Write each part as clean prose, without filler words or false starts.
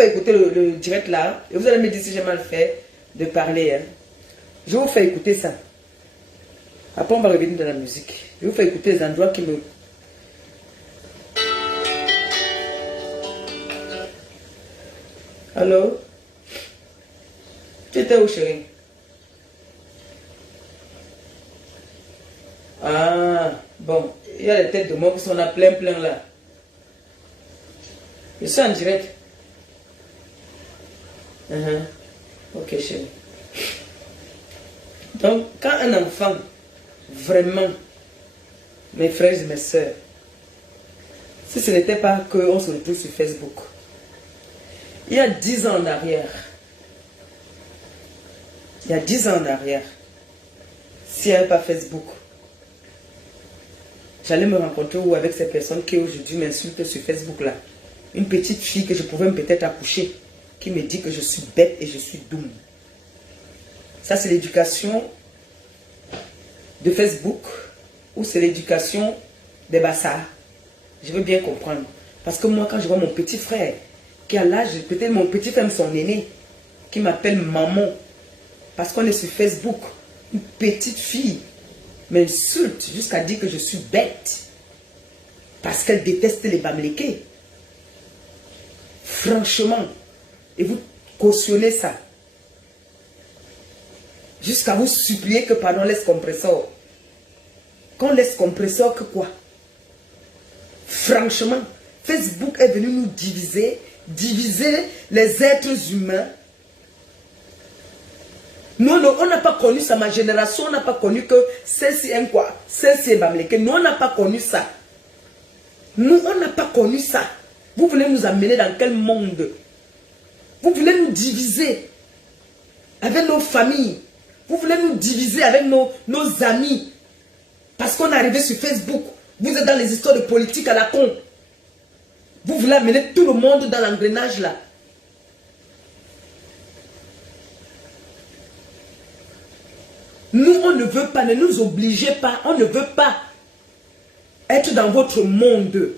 faire écouter le direct là. Et vous allez me dire si j'ai mal fait de parler. Hein. Je vais vous faire écouter ça. Après, on va revenir dans la musique. Je vais vous faire écouter les endroits qui me... Allô? Tu étais où, chérie? Ah, bon. Il y a les têtes de mort qui sont là, plein là. Je suis en direct. Ok, chérie. Donc, quand un enfant, vraiment, mes frères et mes soeurs, si ce n'était pas qu'on se retrouve sur Facebook, il y a 10 ans en arrière, s'il n'y avait pas Facebook, j'allais me rencontrer où avec ces personnes qui aujourd'hui m'insultent sur Facebook là. Une petite fille que je pouvais peut-être accoucher, qui me dit que je suis bête et je suis doum. Ça c'est l'éducation de Facebook ou c'est l'éducation des bassards. Je veux bien comprendre. Parce que moi quand je vois mon petit frère, qui a l'âge, peut-être mon petit frère, son aîné, qui m'appelle maman, parce qu'on est sur Facebook, une petite fille m'insulte jusqu'à dire que je suis bête, parce qu'elle déteste les bamlékés. Franchement, et vous cautionnez ça, jusqu'à vous supplier que pardon laisse compresseur. Qu'on laisse compresseur que quoi? Franchement, Facebook est venu nous diviser les êtres humains. Nous, on n'a pas connu ça, ma génération, on n'a pas connu que celle-ci est quoi? Celle-ci est bamléké. Nous, on n'a pas connu ça. Nous, on n'a pas connu ça. Vous voulez nous amener dans quel monde? Vous voulez nous diviser avec nos familles. Vous voulez nous diviser avec nos amis. Parce qu'on est arrivé sur Facebook. Vous êtes dans les histoires de politique à la con. Vous voulez amener tout le monde dans l'engrenage là. Nous, on ne veut pas, ne nous obligez pas, on ne veut pas être dans votre monde.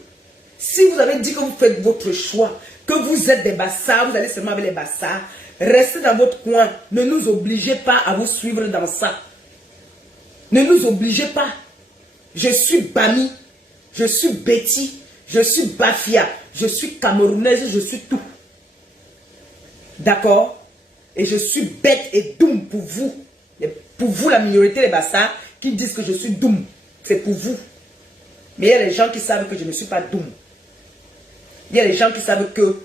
Si vous avez dit que vous faites votre choix, que vous êtes des bassards, vous allez seulement avec les bassards, restez dans votre coin. Ne nous obligez pas à vous suivre dans ça. Ne nous obligez pas. Je suis Bami, je suis Betty, je suis Bafia, je suis camerounaise, je suis tout. D'accord? Et je suis bête et doum pour vous. Pour vous, la minorité des bassards qui disent que je suis doum. C'est pour vous. Mais il y a les gens qui savent que je ne suis pas doum. Il y a les gens qui savent que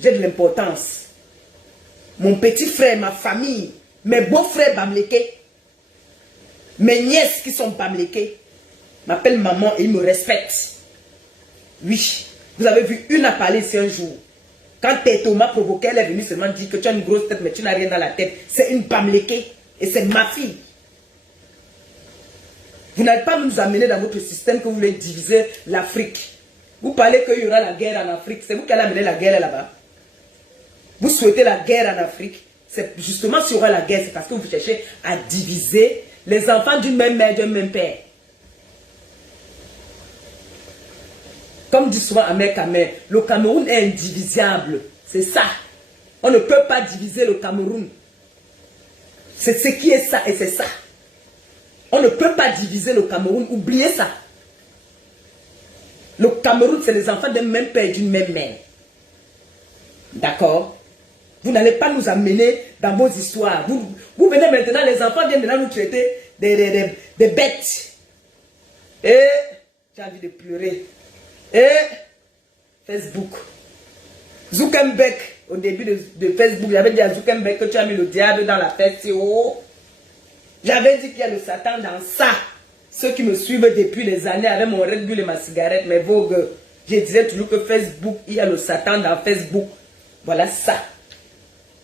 j'ai de l'importance. Mon petit frère, ma famille, mes beaux-frères bamlékés, mes nièces qui sont bamlékés, m'appellent maman et ils me respectent. Oui, vous avez vu une a parlé ici un jour. Quand Této m'a provoqué, elle est venue seulement dire que tu as une grosse tête mais tu n'as rien dans la tête. C'est une bamlékée et c'est ma fille. Vous n'allez pas nous amener dans votre système que vous voulez diviser l'Afrique. Vous parlez qu'il y aura la guerre en Afrique. C'est vous qui allez amener la guerre là-bas. Vous souhaitez la guerre en Afrique. C'est justement s'il y aura la guerre, c'est parce que vous cherchez à diviser les enfants d'une même mère, d'un même père. Comme dit souvent Ahmed Kamer, le Cameroun est indivisible. C'est ça. On ne peut pas diviser le Cameroun. C'est ce qui est ça et c'est ça. On ne peut pas diviser le Cameroun. Oubliez ça. Le Cameroun, c'est les enfants d'un même père et d'une même mère. D'accord? Vous n'allez pas nous amener dans vos histoires. Vous venez maintenant, les enfants viennent maintenant nous traiter des bêtes. Et j'ai envie de pleurer. Et Facebook. Zuckerberg, au début de Facebook, j'avais dit à Zuckerberg que tu as mis le diable dans la tête. J'avais dit qu'il y a le Satan dans ça. Ceux qui me suivent depuis les années avec mon Red Bull et ma cigarette, mes vogues, je disais toujours que Facebook, il y a le Satan dans Facebook. Voilà ça.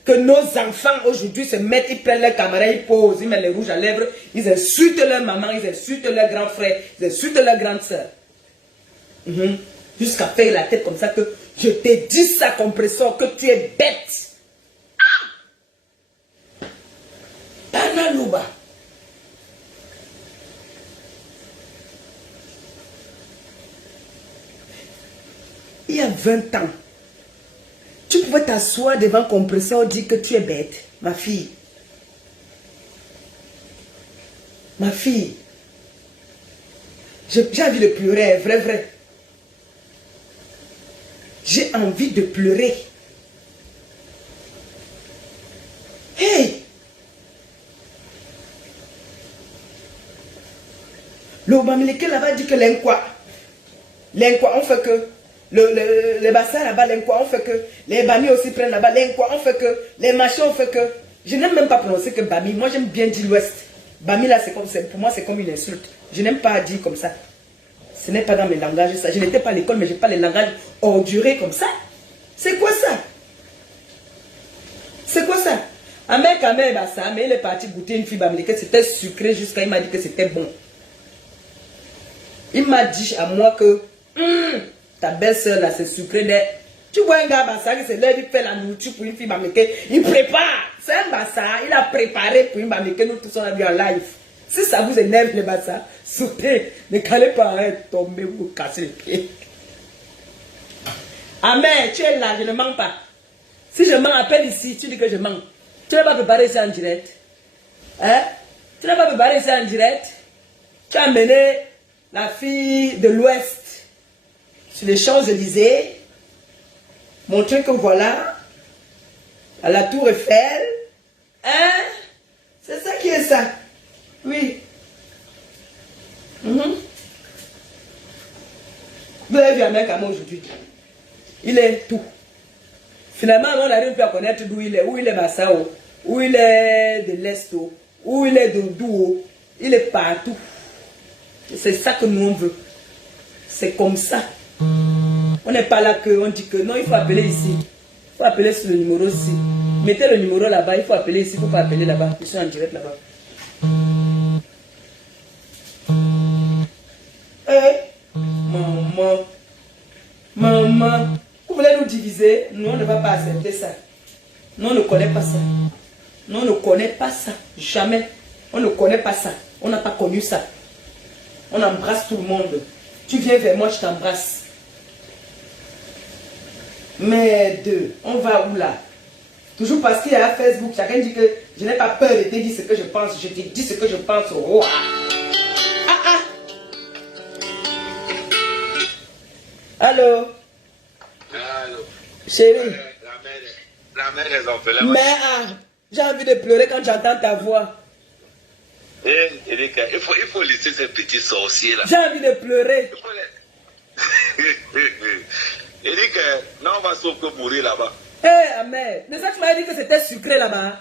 Que nos enfants aujourd'hui se mettent, ils prennent leur caméra, ils posent, ils mettent les rouges à lèvres, ils insultent leur maman, ils insultent leur grand frère, ils insultent leur grande soeur. Jusqu'à faire la tête comme ça que je t'ai dit ça, compresseur, que tu es bête. Analouba. Il y a 20 ans, Tu pouvais t'asseoir devant le compresseur, dire que tu es bête, ma fille. Ma fille. J'ai envie de pleurer, vrai. J'ai envie de pleurer. Hey! Le Bamileke là-bas dit que l'inqua, on fait que les bassins là-bas, l'inqua, on fait que les Bami aussi prennent là-bas, l'inqua, on fait que les machins, on fait que. Je n'aime même pas prononcer que Bami. Moi, j'aime bien dire l'Ouest. Bami là, pour moi, c'est comme une insulte. Je n'aime pas dire comme ça. Ce n'est pas dans mes langages, ça. Je n'étais pas à l'école, mais je n'ai pas les langages ordurés comme ça. C'est quoi ça? C'est quoi ça? Un mec, bah ça, mais il est parti goûter une fille Bamileke, c'était sucré jusqu'à il m'a dit que c'était bon. Il m'a dit à moi que ta belle-sœur là, c'est sucré. Tu vois un gars Bassa, c'est l'heure de faire la nourriture pour une fille Bamileke. Il prépare. C'est un Bassa, il a préparé pour une Bamileke. Nous tous on a vu en live. Si ça vous énerve les Bassa, sautez. Ne calez pas tomber, vous casser les pieds. Amen, tu es là, je ne mens pas. Si je mens, appelle ici, tu dis que je mens. Tu n'as pas préparé ça en direct. Hein? Tu n'as pas préparé ça en direct. Tu as amené la fille de l'Ouest sur les Champs-Élysées, montrer que voilà, à la Tour Eiffel. Hein? C'est ça qui est ça. Oui. Vous avez vu un mec à moi aujourd'hui. Il est tout. Finalement, on n'arrive plus à connaître d'où il est. Où il est Massao, où il est de l'Est, où il est de d'où. Il est partout. C'est ça que nous on veut. C'est comme ça. On n'est pas là que on dit que non, il faut appeler ici. Il faut appeler sur le numéro ici. Mettez le numéro là-bas, il faut appeler ici, il ne faut pas appeler là-bas. Je suis en direct là-bas. Maman, vous voulez nous diviser? Nous, on ne va pas accepter ça. Nous, on ne connaît pas ça. Nous, on ne connaît pas ça. Jamais. On ne connaît pas ça. On n'a pas connu ça. On embrasse tout le monde. Tu viens vers moi, je t'embrasse. Mais on va où là? Toujours parce qu'il y a Facebook, chacun dit que je n'ai pas peur de te dire ce que je pense. Je te dis ce que je pense au roi. Allô? Allô? Chérie. La mère des orphelins. Mais j'ai envie de pleurer quand j'entends ta voix. Erika, il faut laisser ces petits sorciers là. J'ai envie de pleurer. Erika, non, on va sauf que mourir là-bas. Amen. Mais ça, tu m'as dit que c'était sucré là-bas.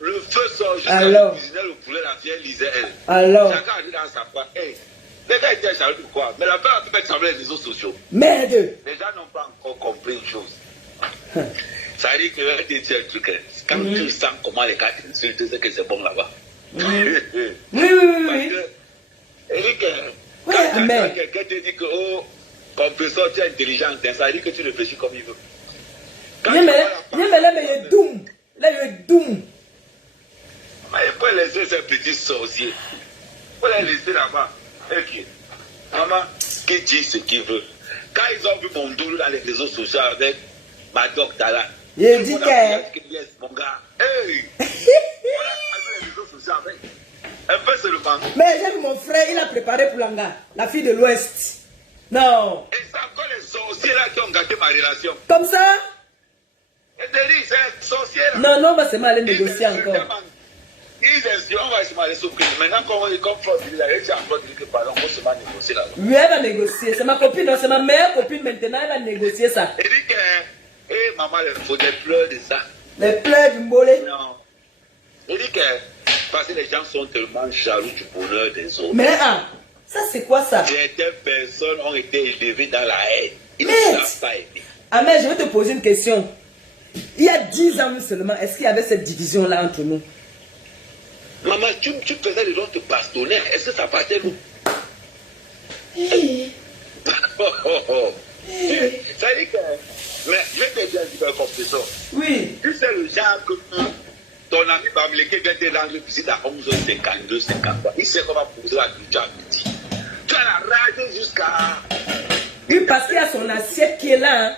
Le feu sort jusqu'à la cuisine, le poulet, la vieille lisait elle. Alors. Chacun a dit dans sa foi, les gars étaient chargés de quoi? Mais la peur a fait sembler les réseaux sociaux. Merde. Les gens n'ont pas encore compris une chose. Ça veut dire que je vais te dire un truc. Quand tu sens comment les gars t'insultent, c'est que c'est bon là-bas. Oui. Eric, quand quelqu'un te dit que, oh, compresseur, tu es intelligent, ça veut dire que tu réfléchis comme il veut. Mais là, il est doum. Là, il est doum. Mais il faut laisser ces petits sorciers. Il faut les laisser là-bas. Ok. Maman, qui dit ce qu'il veut. Quand ils ont vu mon douleur dans les réseaux sociaux avec ma doctala, il dit que... Yes, mon gars. Hey! On a vu les réseaux sociaux avec. Un peu seulement. Mais j'ai vu mon frère, il a préparé pour Langa, la fille de l'Ouest. Non. Et c'est encore les sorciers là qui ont gâté ma relation. Comme ça? Et te dis, c'est un sorcier là. Non, non, on va se mal aller négocier encore. On va se mal souffrir. Maintenant, comme Flore dit, il a réussi à dire que pardon, on va se mal négocier là. Oui, elle va négocier. C'est ma copine, non, c'est ma meilleure copine maintenant, elle va négocier ça. Elle dit que, maman, il faut des pleurs de ça. Les pleurs du mbolé? Non. Elle dit que, parce que les gens sont tellement jaloux du bonheur des autres. Mais ça c'est quoi ça? Certaines personnes ont été élevées dans la haine. Ils ne savent pas aimer. Amen, je vais te poser une question. Il y a 10 ans seulement, est-ce qu'il y avait cette division-là entre nous? Maman, tu faisais les gens te bastonner. Est-ce que ça partait nous? Ça dit que... Mais je vais te dire un petit peu comme ça. Oui. Tu sais le genre que ton ami Bamileke vient te rendre visite à 11h52, 53. Il sait comment poser la culture à midi. Tu as la rage jusqu'à... Oui, parce qu'il y a son assiette qui est là. Hein.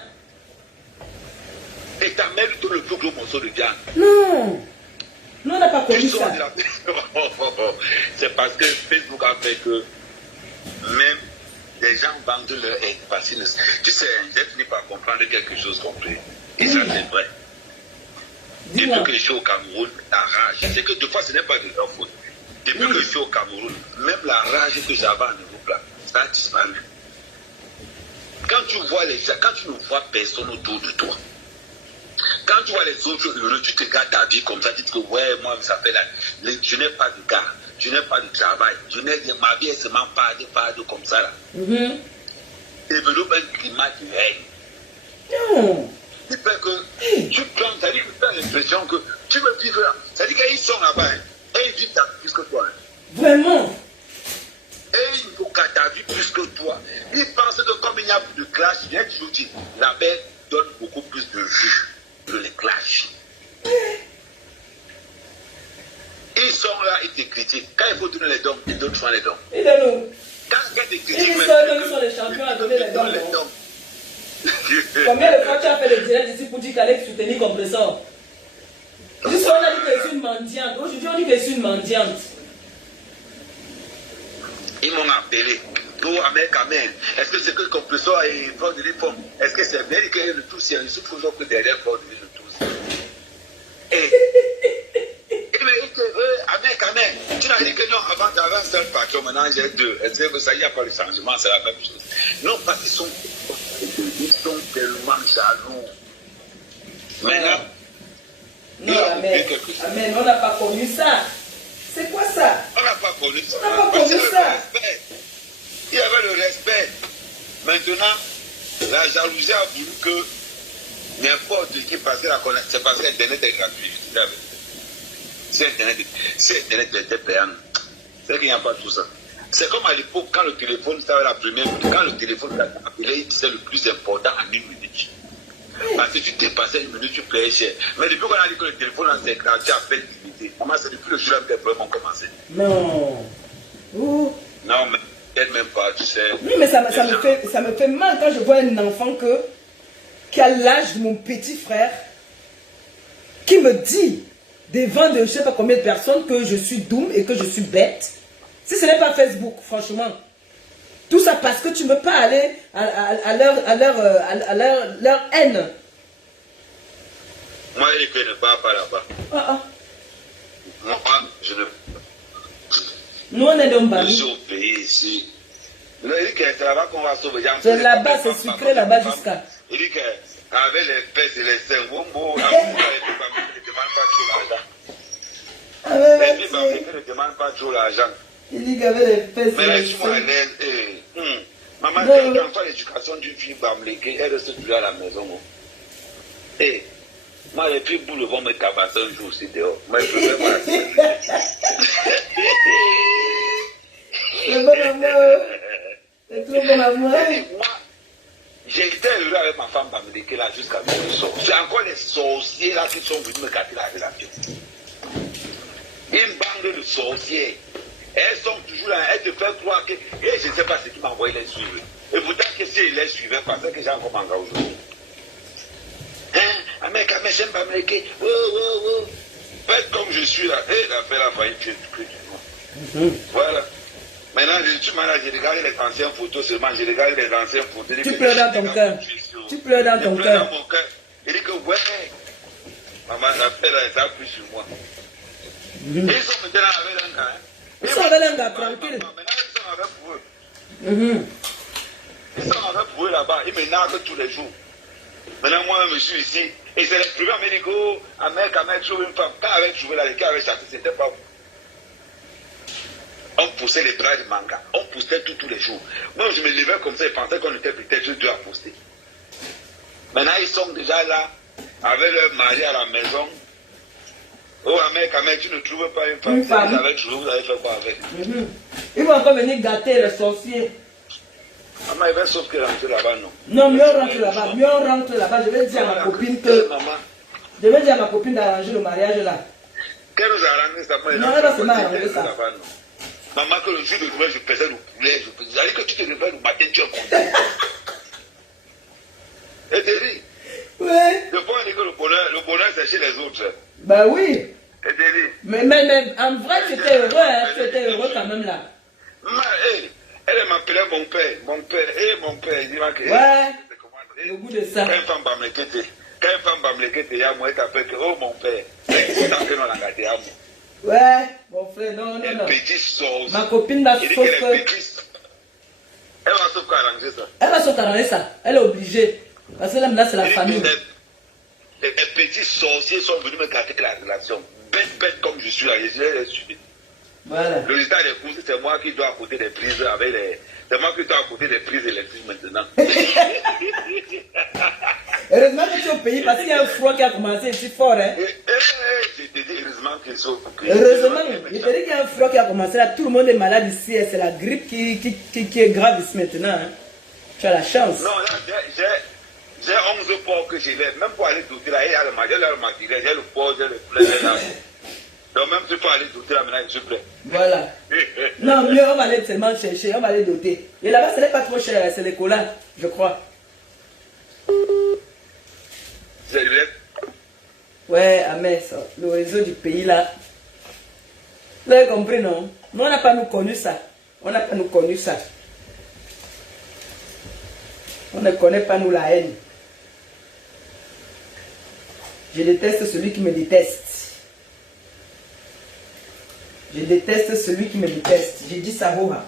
ta mère lui donne le plus gros morceau de viande. Non. Nous, on n'a pas connu ça. C'est parce que Facebook a fait que même les gens vendent leur aide. Parce que, tu sais, j'ai fini par comprendre quelque chose compris. Et ça, c'est vrai. Depuis que je suis au Cameroun, la rage, c'est que deux fois, ce n'est pas de leur faute. Depuis que je suis au Cameroun, même la rage que j'avais en Europe, là, ça a disparu. Quand tu vois les gens, quand tu ne vois personne autour de toi, quand tu vois les autres heureux, tu te gardes ta vie comme ça, tu te dis que ouais, moi, ça fait là, je n'ai pas de gars, je n'ai pas de travail, je n'ai ma vie, elle se ment pas de comme ça là. Développe un climat de haine. Il fait que tu prends, c'est-à-dire que tu as l'impression que tu veux vivre là. C'est-à-dire qu'ils sont là-bas, et ils vivent ta vie plus que toi. Vraiment. Et il faut qu'à ta vie plus que toi. Ils pensent que comme il y a plus de clash, il y a toujours dit, la bête donne beaucoup plus de vues que les clashs. Ils sont là, ils te critiquent. Quand il faut donner les dons, ils donnent souvent les dons. Ils donnent. Quand ils te critiquent, ils sont les champions à donner les dons. Combien de fois tu as fait le direct ici pour dire qu'elle est soutenue comme présent? Juste on a dit que je suis une mendiante. Aujourd'hui on dit que je suis une mendiante. Ils m'ont appelé. Pour Amen. Est-ce que c'est que le compresseur est fort de l'uniforme? Est-ce que c'est vrai que le tout c'est un sous toujours que derrière fort de l'uniforme? Et il me dit que Amen. Tu n'as dit que non, avant d'avoir un seul patron, maintenant j'ai deux. Est-ce que ça y a pas le changement, c'est la même chose? Non, parce qu'ils sont tellement jaloux. Maintenant, non, Amen, on n'a pas connu ça. C'est quoi ça? On n'a pas connu ça. On n'a pas connu ça. Il y avait le respect. Maintenant, la jalousie a voulu que n'importe qui passait la connaissance. C'est parce que Internet est gratuit. Si Internet était payant, c'est qu'il n'y a pas tout ça. C'est comme à l'époque, quand le téléphone, c'était la première, quand le téléphone t'a appelé, il disait le plus important en 1 minute. Parce que tu dépassais 1 minute, tu payais cher. Mais depuis qu'on a dit que le téléphone c'est gratuit, tu appelles limité. Comment c'est depuis le jour où les problèmes ont commencé? Non. Non, mais peut-être même pas, tu sais. Oui, mais ça me fait mal quand je vois un enfant qui a l'âge de mon petit frère, qui me dit, devant de je ne sais pas combien de personnes, que je suis doux et que je suis bête. Si ce n'est pas Facebook, franchement. Tout ça parce que tu ne peux pas aller à leur haine. Moi, je ne pars pas là-bas. Moi, je ne... Nous, on est dans Bali. Je suis au pays ici. Il dit que c'est là-bas qu'on va sauver. C'est là-bas, c'est sucré là-bas jusqu'à... Il dit qu'avec les fesses et les seins, bon, la ne demande pas trop l'argent. Les filles ne demandent pas trop l'argent. Il dit qu'avec les fesses et les seins... Maman, quand tu as l'éducation d'une fille bamléquée, elle reste toujours à la maison. Et moi, les filles boules vont me tabasser un jour aussi dehors. Moi, je préfère pas. C'est bon amour. C'est trop bon amour. Moi, j'étais heureux avec ma femme bamléquée là jusqu'à ce que je sorte. C'est encore les sorciers là qui sont venus me casser la relation. Une bande de sorciers. Elles sont toujours là, elles te font croire que... Et je ne sais pas ce qui m'a envoyé les suivre. Et pourtant que si ils les suivaient, parce que j'ai encore manga aujourd'hui. Hein? Mec, j'aime pas me léquer. Faites comme je suis là. Et la fait la faillite, tu es du monde. Voilà. Maintenant, j'ai regardé les anciennes photos seulement, j'ai regardé les anciennes photos. Tu pleures dans ton cœur. Tu pleures dans ton cœur. Dans mon cœur. Il dit que ouais, maman, la fait là, ça a pris sur moi. Et ils sont maintenant avec un gars. Ils sont avec un gars tranquille. Maintenant, ils sont avec pour eux. Ils sont avec pour eux là-bas. Ils me narguent tous les jours. Maintenant, moi, je suis ici. Et c'est les premiers médicaux. Un mec trouvé une femme. Quand avait trouvé là, les gars avaient chassé, c'était pas vous. On poussait les bras de manga. On poussait tous les jours. Moi, je me levais comme ça et pensais qu'on était peut-être deux à poster. Maintenant, ils sont déjà là, avec leur mari à la maison. Oh, mec, tu ne trouves pas une femme. Vous avez trouvé, vous avez fait quoi avec? Ils vont encore venir gâter les sorciers. Maman, il va sauf que rentrer là-bas, non? Non, mieux rentre là-bas. Mieux rentre là-bas. Je vais dire à ma copine que... Je vais dire à ma copine d'arranger le mariage là. Qu'elle nous a arrangé ça? Non, elle va seulement arranger ça. Maman, que le jour de Noël, je faisais le poulet. C'est-à-dire que tu te réveilles le matin, tu es content. Et t'es dit. Ouais. Le point est que le bonheur c'est chez les autres. Bah oui. C'est délire. Mais en vrai, tu étais heureux, hein. Tu étais heureux quand même là. Elle m'appelait mon père. Mon père. Mon père. Il dit que. Ouais. Le goût de ça. Quand une femme va me quitter, il y a moi qui t'appelle que, oh mon père. C'est tant que non la gâté à moi. Ouais, mon frère, non. Petit sauce. Ma copine va sauver. Elle va sauf arranger ça. Elle va sauf arranger ça. Elle est obligée. Parce que là, c'est la famille. Les petits sorciers sont venus me gâter la relation. Bête comme je suis là, je les suivi. Voilà. Le résultat des courses, c'est moi qui dois apporter des prises avec les. C'est moi qui dois apporter des prises électriques maintenant. Heureusement que tu es au pays parce qu'il y a un froid qui a commencé ici fort. Hein? Je te dis heureusement qu'ils sont. Heureusement, je te dis qu'il y a un froid qui a commencé là. Tout le monde est malade ici. C'est la grippe qui est grave ici maintenant. Hein? Tu as la chance. Non, là, j'ai 11 porcs que je vais. Même pour aller douter là, il y a le matériel, j'ai le porc, j'ai le poulet, j'ai là. Donc même si il faut aller douter là maintenant, je suis prêt. Voilà. Non, mieux, on va aller seulement chercher, on va aller doter. Et là-bas, ce n'est pas trop cher, c'est les colas, je crois. C'est le. Ouais, Amès, le réseau du pays là. Vous avez compris, non? Nous, on n'a pas nous connu ça. On n'a pas nous connu ça. On ne connaît pas nous la haine. Je déteste celui qui me déteste. Je déteste celui qui me déteste. J'ai dit ça, Roha.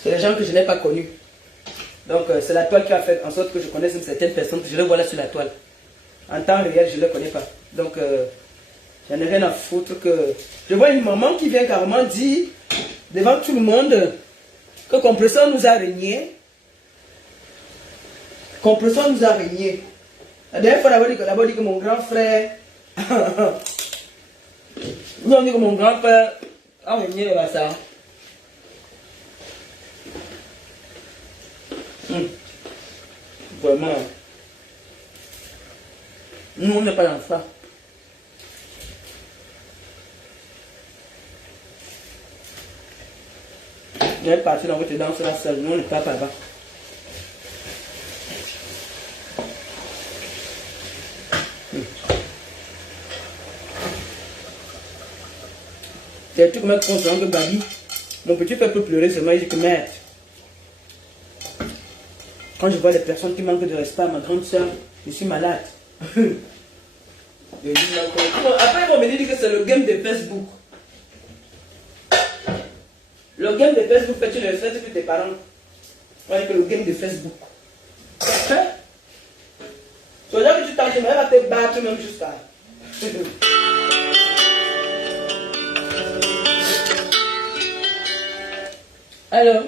C'est les gens que je n'ai pas connus. Donc, c'est la toile qui a fait en sorte que je connaisse certaines personnes. Je les vois là sur la toile. En temps réel, je ne les connais pas. Donc, j'en ai rien à foutre que... Je vois une maman qui vient carrément dire, devant tout le monde, que Compresseur nous a régné. Compresseur nous a régné. La dernière fois, d'abord dit que mon grand frère... Nous on dit que mon grand-père a régné les bassins. Vraiment. Nous, on n'est pas dans ça. On est parti dans votre danse la salle. Nous, on n'est pas là-bas. C'est un truc même conscient que Babi, mon petit frère peut pleurer seulement, il dit que merde. Quand je vois les personnes qui manquent de respect à ma grande soeur, je suis malade. Après, ils vont me dire que c'est le game de Facebook. Le game de Facebook, tu le fais que tes parents. On dit que le game de Facebook. Hein? Tu vois que tu t'en elle va te battre même jusqu'à. Alors?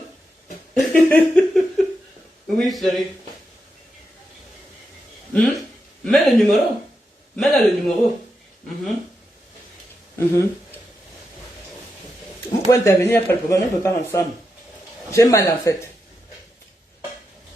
Oui, chérie. Mets le numéro. Mets là le numéro. Vous pouvez intervenir, pas le problème, on ne peut pas ensemble. J'ai mal en fait.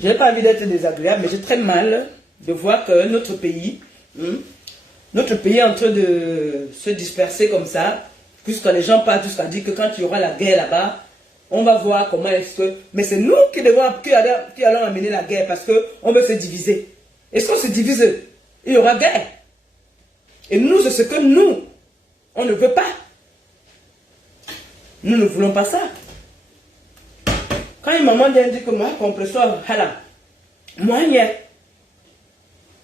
Je n'ai pas envie d'être désagréable, mais j'ai très mal de voir que notre pays est en train de se disperser comme ça, puisque les gens partent jusqu'à dire que quand il y aura la guerre là-bas, on va voir comment est-ce que... Mais c'est nous qui allons amener la guerre parce qu'on veut se diviser. Est-ce qu'on se divise? Il y aura guerre. Et nous, c'est ce que nous, on ne veut pas. Nous ne voulons pas ça. Quand une maman vient dire que moi, compresseur, moi,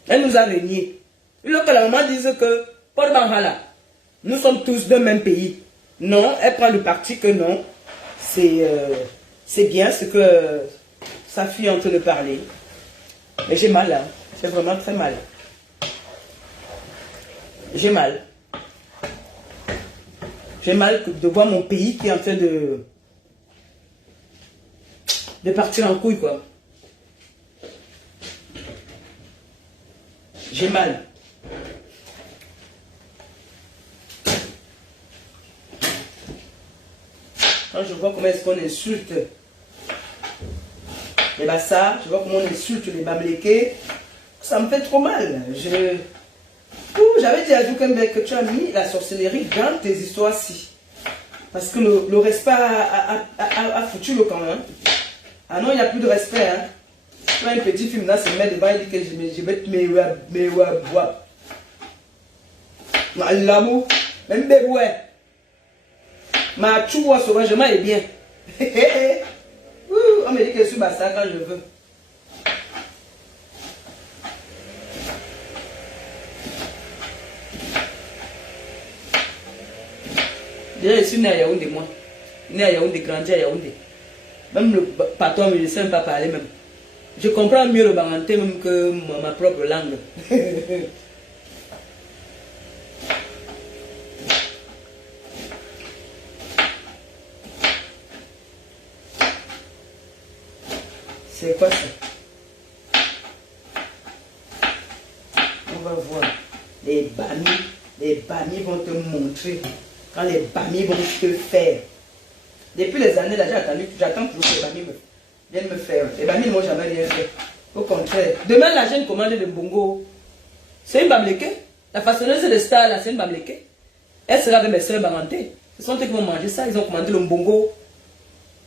elle nous a régné. Il faut que la maman dise que, nous sommes tous d'un même pays. Non, elle prend le parti que non. C'est bien ce que sa fille est en train de parler. Mais j'ai mal, hein. C'est vraiment très mal. J'ai mal. J'ai mal de voir mon pays qui est en train de partir en couille, quoi. J'ai mal. Quand je vois comment est-ce qu'on insulte les Bassas, je vois comment on insulte les Bamlékés, ça me fait trop mal. J'avais dit à Djoukembe que tu as mis la sorcellerie dans tes histoires-ci. Parce que le respect a foutu le camp. Hein. Ah non, il n'y a plus de respect. Hein. Quand un petit film là se met devant, il dit que je vais te mettre. L'amour, même bébé, ouais. Ma choua sauvagement est bien. On me dit que je suis basta quand je veux. Déjà, je suis né à Yaoundé, moi. Né à Yaoundé, grandi à Yaoundé. Même le patron ne sait même pas parler même. Je comprends mieux le baranté même que ma propre langue. C'est quoi ça? On va voir. Les bannis vont te montrer. Quand les bannis vont te faire. Depuis les années là, j'attends toujours que les bannis viennent me faire. Les bannis ne m'ont jamais rien fait. Au contraire. Demain, la jeune commande de Bongo. C'est une Bamleke. La façonneuse de star là, c'est une Bamleke. Elle sera avec mes soeurs Bamanté. Ce sont eux qui vont manger ça. Ils ont commandé le Bongo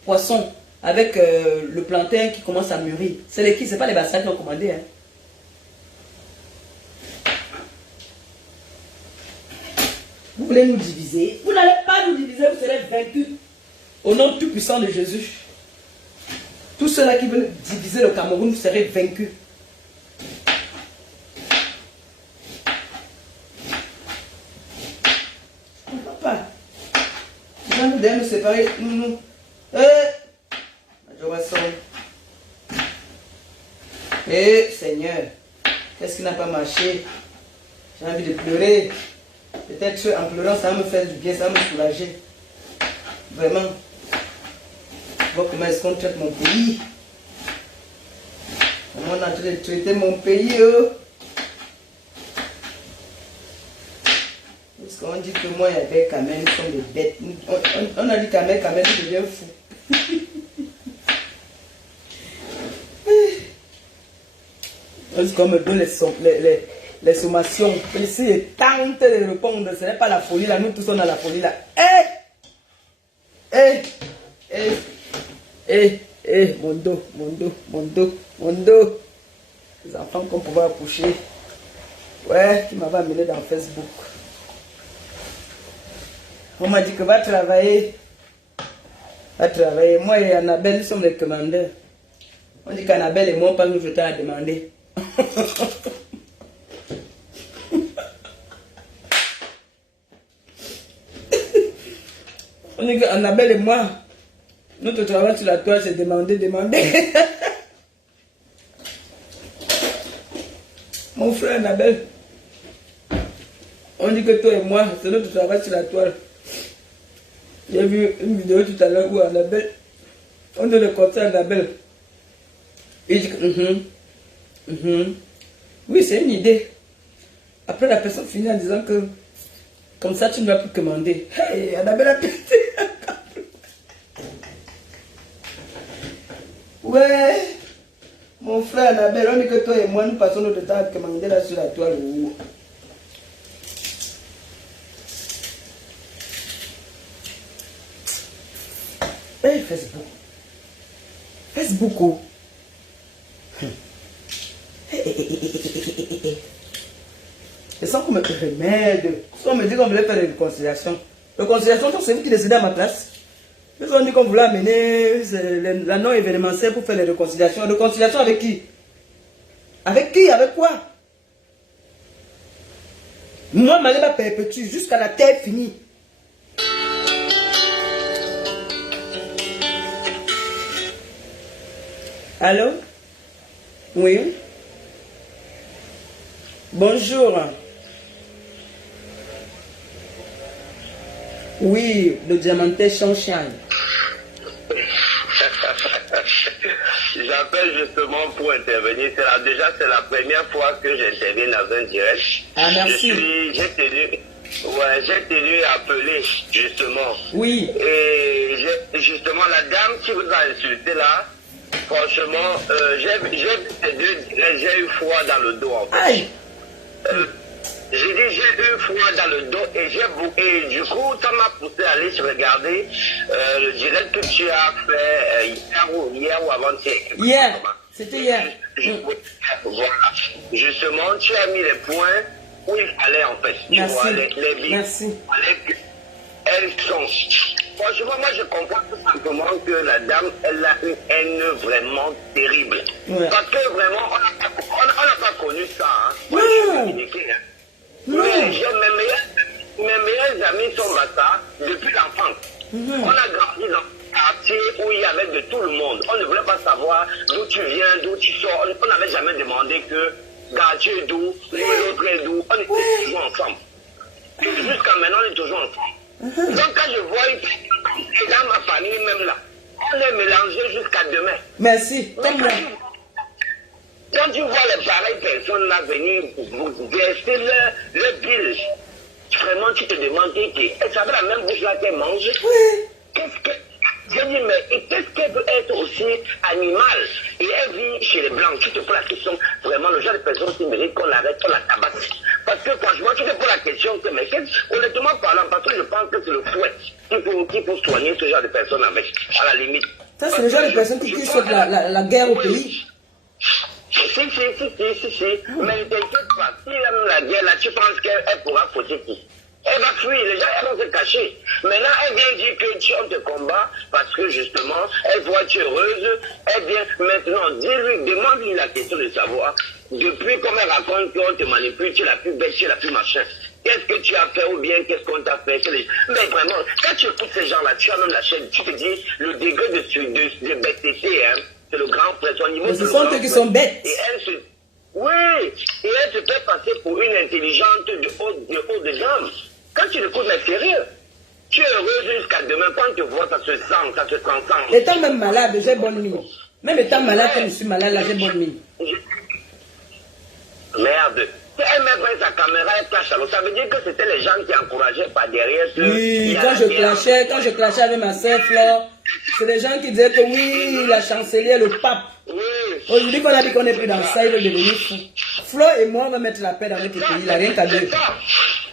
poisson. Avec le plantain qui commence à mûrir. C'est les qui? C'est pas les bassins qui ont commandé. Hein. Vous voulez nous diviser? Vous n'allez pas nous diviser, vous serez vaincus. Au nom tout puissant de Jésus. Tous ceux-là qui veulent diviser le Cameroun, vous serez vaincus. Je ne comprends pas. Nous devons nous séparer. Nous. Seigneur, qu'est-ce qui n'a pas marché? J'ai envie de pleurer. Peut-être en pleurant, ça va me faire du bien, ça va me soulager. Vraiment. Voir comment est-ce qu'on traite mon pays. Comment on est en train de traiter mon pays. Parce qu'on dit que moi, il y avait quand même, ils sont des bêtes. On a dit quand même, il devient fou. Parce qu'on me donne les sommations. Ici, il tente de répondre. Ce n'est pas la folie là. Nous tous on a la folie là. Mon dos. Les enfants qu'on pouvait accoucher. Ouais, qui m'avait amené dans Facebook. On m'a dit que va travailler. Moi et Annabelle, nous sommes les commandeurs. On dit qu'Annabelle et moi, pas nous jeter à demander. On dit qu'Annabelle et moi, notre travail sur la toile, c'est demander. Mon frère Annabelle, on dit que toi et moi, c'est notre travail sur la toile. J'ai vu une vidéo tout à l'heure où Annabelle, on donne le conseil à Annabelle. Il dit que, oui, c'est une idée. Après, la personne finit en disant que, comme ça, tu ne vas plus commander. Hey, Annabelle a pété. Ouais, mon frère Annabelle, on dit que toi et moi, nous passons notre temps à commander là sur la toile. Hey, Facebook, oh. Et sans qu'on me remède, on me dit qu'on voulait faire des réconciliations. Réconciliation, c'est vous qui décidez à ma place. Ils ont dit qu'on voulait amener la non-événementielle pour faire les réconciliations. Réconciliation avec qui? Avec qui? Avec quoi? Moi, ma va perpétue jusqu'à la terre finie. Allô? Oui? Bonjour. Oui, le diamanté Shang-Shang. J'appelle justement pour intervenir. C'est la première fois que j'interviens dans un direct. Ah, merci. J'ai tenu à appeler, justement. Oui. Et justement, la dame qui vous a insulté là, franchement, j'ai eu froid dans le dos en fait. Aïe. J'ai dit, j'ai eu froid dans le dos et du coup, ça m'a poussé à aller regarder le direct que tu as fait hier ou avant-hier. Hier, c'était hier. Voilà. Justement, tu as mis les points où il fallait en fait. Tu Merci. vois, les vies. Merci. Elles sont. Franchement, moi je comprends tout simplement que la dame, elle a une haine vraiment terrible. Ouais. Parce que vraiment, on n'a pas connu ça. Hein. Moi, Non. je suis dominicain, hein. Non. Mais mes meilleurs amis sont bâtards depuis l'enfance. On a grandi dans un quartier où il y avait de tout le monde. On ne voulait pas savoir d'où tu viens, d'où tu sors. On n'avait jamais demandé que Gatier est d'où, l'autre est d'où. On était toujours ensemble. Jusqu'à maintenant, on est toujours ensemble. Donc quand je vois une personne et dans ma famille même là, on est mélangés jusqu'à demain. Merci. Mais Comme moi. quand tu vois les pareilles personnes là venir verser le bill, vraiment tu te demandes est-ce que la même bouche là qu'elle mange? Oui. Qu'est-ce que. Je dis, mais qu'est-ce qu'elle peut être aussi animale? Et elle vit chez les Blancs. Tu te poses la question, vraiment, le genre de personne qui mérite qu'on l'arrête, qu'on la tabasse. Parce que franchement, tu te poses la question, mais honnêtement parlant, parce que je pense que c'est le fouet qu'il faut soigner ce genre de personnes avec, à la limite. Ça, c'est le genre de personne qui souhaite la guerre au pays. Si. Mais ne t'inquiète pas, si elle aime la guerre, là, tu penses qu'elle pourra fauter qui? Elle va fuir, les gens elles vont se cacher. Maintenant, elle vient dire que tu te combat parce que justement, elle voit que tu es heureuse. Elle vient maintenant, dis-lui, demande-lui la question de savoir, depuis comme elle raconte qu'on te manipule, tu es la plus bête, tu es la plus machin. Qu'est-ce que tu as fait ou bien qu'est-ce qu'on t'a fait? Mais vraiment, quand tu écoutes ces gens-là, tu as même la chaîne, tu te dis, le degré de bêteté, hein, c'est le grand frère, au niveau. Mais ce sont eux qui sont bêtes. Et elle se... Oui, et elle se fait passer pour une intelligente de haut de gamme. Quand tu l'écoutes, mais sérieux, tu es heureuse jusqu'à demain. Quand tu vois, ça se sent, ça se transcende. Étant même malade, j'ai bonne mine. Même étant malade, quand je suis malade, là, j'ai bonne mine. Merde. Elle met pas sa caméra, elle cache à l'autre. Ça veut dire que c'était les gens qui encourageaient par derrière. Oui, quand je clashais avec ma soeur Flore, c'est les gens qui disaient que oui, la chancelière, le pape. Oui. Aujourd'hui qu'on a dit qu'on n'est plus dans ça, ils veulent devenir fous. Flo et moi, on va mettre la paix dans notre pays, il n'y a rien qu'à dire.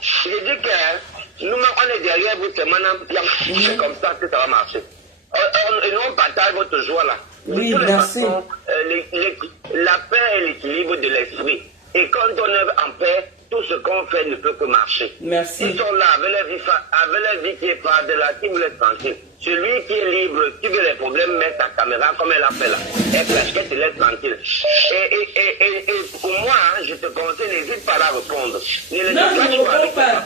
Je dis que nous, on est derrière vous, c'est maintenant, c'est comme ça que ça va marcher. Et nous, on partage votre joie là. Oui, merci. Façons, la paix et l'équilibre de l'esprit. Et quand on est en paix, tout ce qu'on fait ne peut que marcher. Merci. Ils sont là avec leur vie qui est pas de là, qui vous laisse tranquille. Celui qui est libre, qui veut les problèmes, met ta caméra comme elle a fait là. Elle flash, qu'elle te laisse tranquille. Et pour moi, hein, je te conseille, n'hésite pas à la répondre. Non, je ne réponds pas.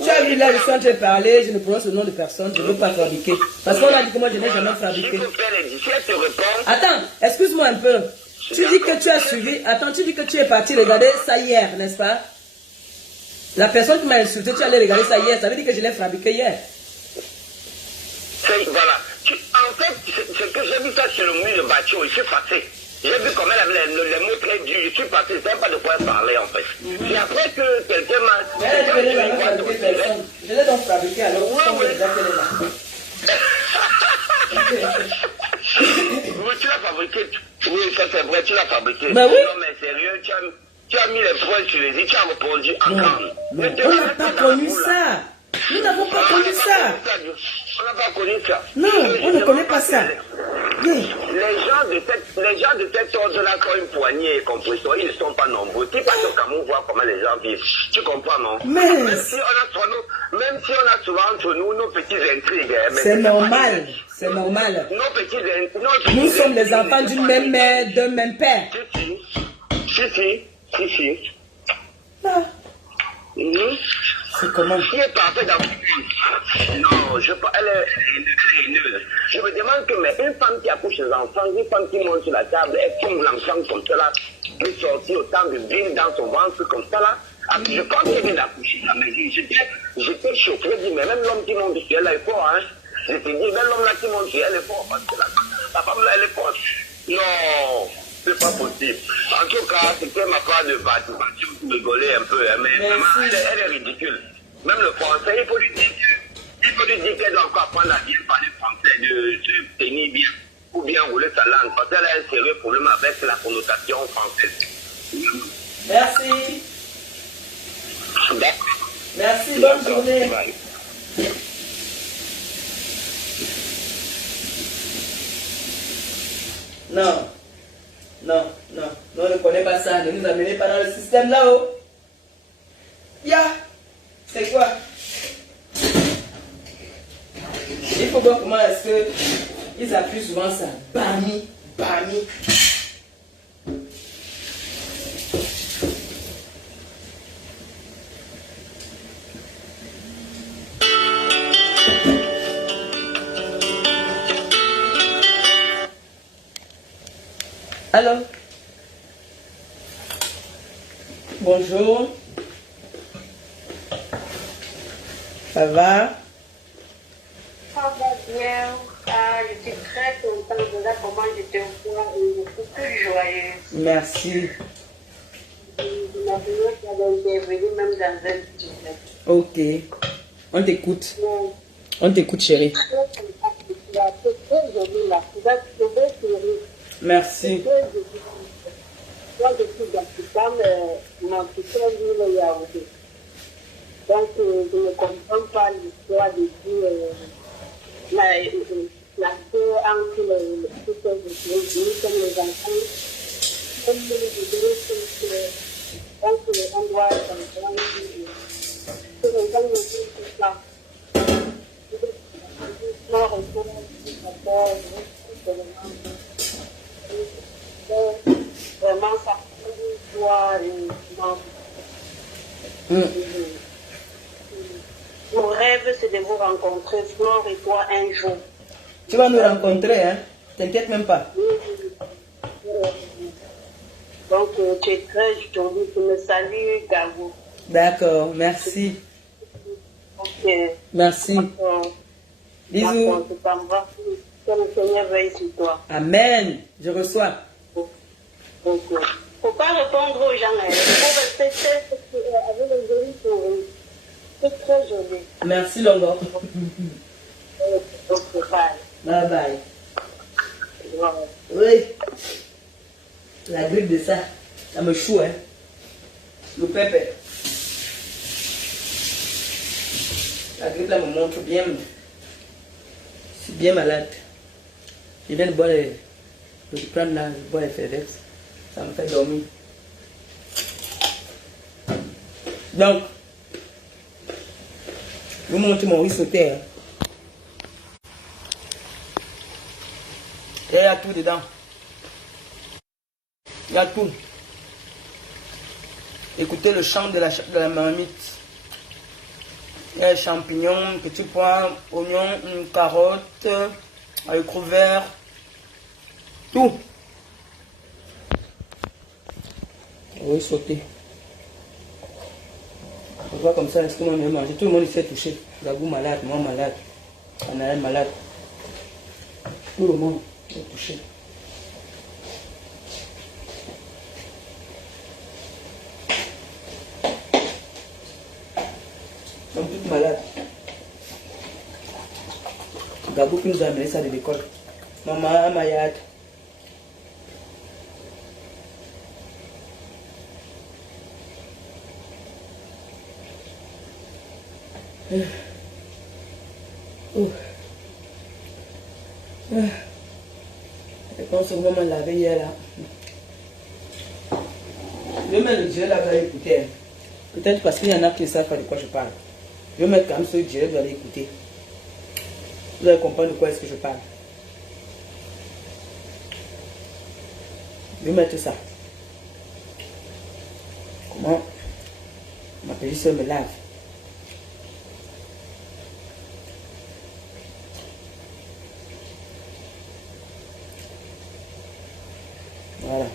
Tu as vu là, je suis en train de parler, je ne prononce le nom de personne, je ne veux pas fabriquer. Parce qu'on a dit que moi, je n'ai jamais fabriqué. Si elle te répond... Attends, excuse-moi un peu. Tu dis que tu as suivi, attends, tu dis que tu es parti regarder ça hier, n'est-ce pas? La personne qui m'a insulté, tu allais regarder ça hier, ça veut dire que je l'ai fabriqué hier. Voilà. En fait, c'est que j'ai vu ça sur le mur de Bachio, je suis passé. J'ai vu comment elle avait les mots très durs, je suis passé, je ne savais pas de quoi elle parlait en fait. C'est après que quelqu'un m'a... Je l'ai donc fabriqué alors, oui. Oui, tu l'as fabriqué. Oui, ça c'est vrai, tu l'as fabriqué. Ben oui. Non mais sérieux, tu as mis les points sur les i, tu as répondu encore. Non, on n'a pas connu ça. Nous n'avons pas connu ça. On n'a pas connu ça. Non, on ne connaît pas ça. Oui. Les gens de cette ordre-là sont une poignée et compression, ils ne sont pas nombreux. Tu passes au Cameroun voir comment les gens vivent. Tu comprends, non? Mais... Même si on a souvent entre nous nos petites intrigues. C'est normal. C'est normal. Nous sommes les enfants d'une même mère, d'un même père. Si. Ah. C'est comment? Qui est parfait dans non, elle est haineuse. Je me demande que mais une femme qui accouche ses enfants, une femme qui monte sur la table, elle tombe l'enfant comme ça là, peut sortir autant de billes dans son ventre comme ça là. Je pense qu'elle vient d'accoucher là, mais j'étais choqué, je dis mais même l'homme qui monte sur elle là est fort, hein. Je te dis, même l'homme là qui monte sur elle est fort, parce que la femme là elle est forte. Non. C'est pas possible. En tout cas, c'était ma part de partie pour rigoler un peu. Hein, mais vraiment, elle est ridicule. Même le français, il faut lui dire qu'elle doit encore apprendre à bien parler français, de se tenir bien, ou bien rouler sa langue. Parce qu'elle a un sérieux problème avec la connotation française. Merci. Merci, bonne journée. Bye. Non, non, non, on ne connaît pas ça. Ne nous amenez pas dans le système là-haut. C'est quoi? Il faut voir comment est-ce qu'ils appuient souvent ça. Bami, bami. Allô? Bonjour. Ça va? Ça va bien. Je suis très contente de là comment je te vois et je suis plus joyeuse. Merci. Je m'appelais qui avait intervenu même dans un business. Ok. On t'écoute. Donc, On t'écoute, chérie. c'est très joli là. Tu vas trouver sourire. Merci. Moi, je suis d'Afrique, mon petit frère, lui, il est Yaoundé. Donc, je ne comprends pas l'histoire de dire la paix entre les petites églises, comme les enfants, comme les bébés, donc on doit comprendre que les gens ne disent que ça. Vraiment, ça fait une joie et mon rêve, c'est de vous rencontrer, Flore et toi, un jour. Tu vas nous rencontrer, hein? T'inquiète même pas. Donc, tu es très jolie. Tu me salues, Gabou. D'accord, merci. Ok. Merci. Bisous. D'accord, je t'embrasse. Que le Seigneur veille sur toi. Amen. Je reçois. Ok. Faut pas répondre aux gens. Il faut rester très avec les jolis sourires. C'est très joli. Merci, Longo. Ok, bye. Bye bye. Voilà. Oui. La grippe de ça, ça me choue, hein. Le pépé. La grippe là me montre bien. Je suis bien malade. Je viens de boire les. Je prends là, je bois les FedEx. Ça me fait dormir. Donc, je vous montre mon riz sauté. Hein. Et il y a tout dedans. Il y a tout. Écoutez le chant de la marmite. Il y a les champignons, petits pois, oignons, carottes, haricots verts. Tout. Oui, sauté. On voit comme ça, est-ce que l'on aime manger? Tout le monde s'est touché. Gabou malade, moi malade, Anaël malade. Tout le monde est touché. Nous sommes toutes malades. Gabou qui nous a amené ça de l'école. Maman, malade. Je pense que maman l'avait hier là. Je vais mettre le dieu là, vous allez écouter. Peut-être parce qu'il y en a qui savent pas de quoi je parle. Je vais mettre quand même ce dieu, vous allez écouter. Vous allez comprendre de quoi est-ce que je parle. Je vais mettre ça. Comment ma petite soeur me lave. Voilà.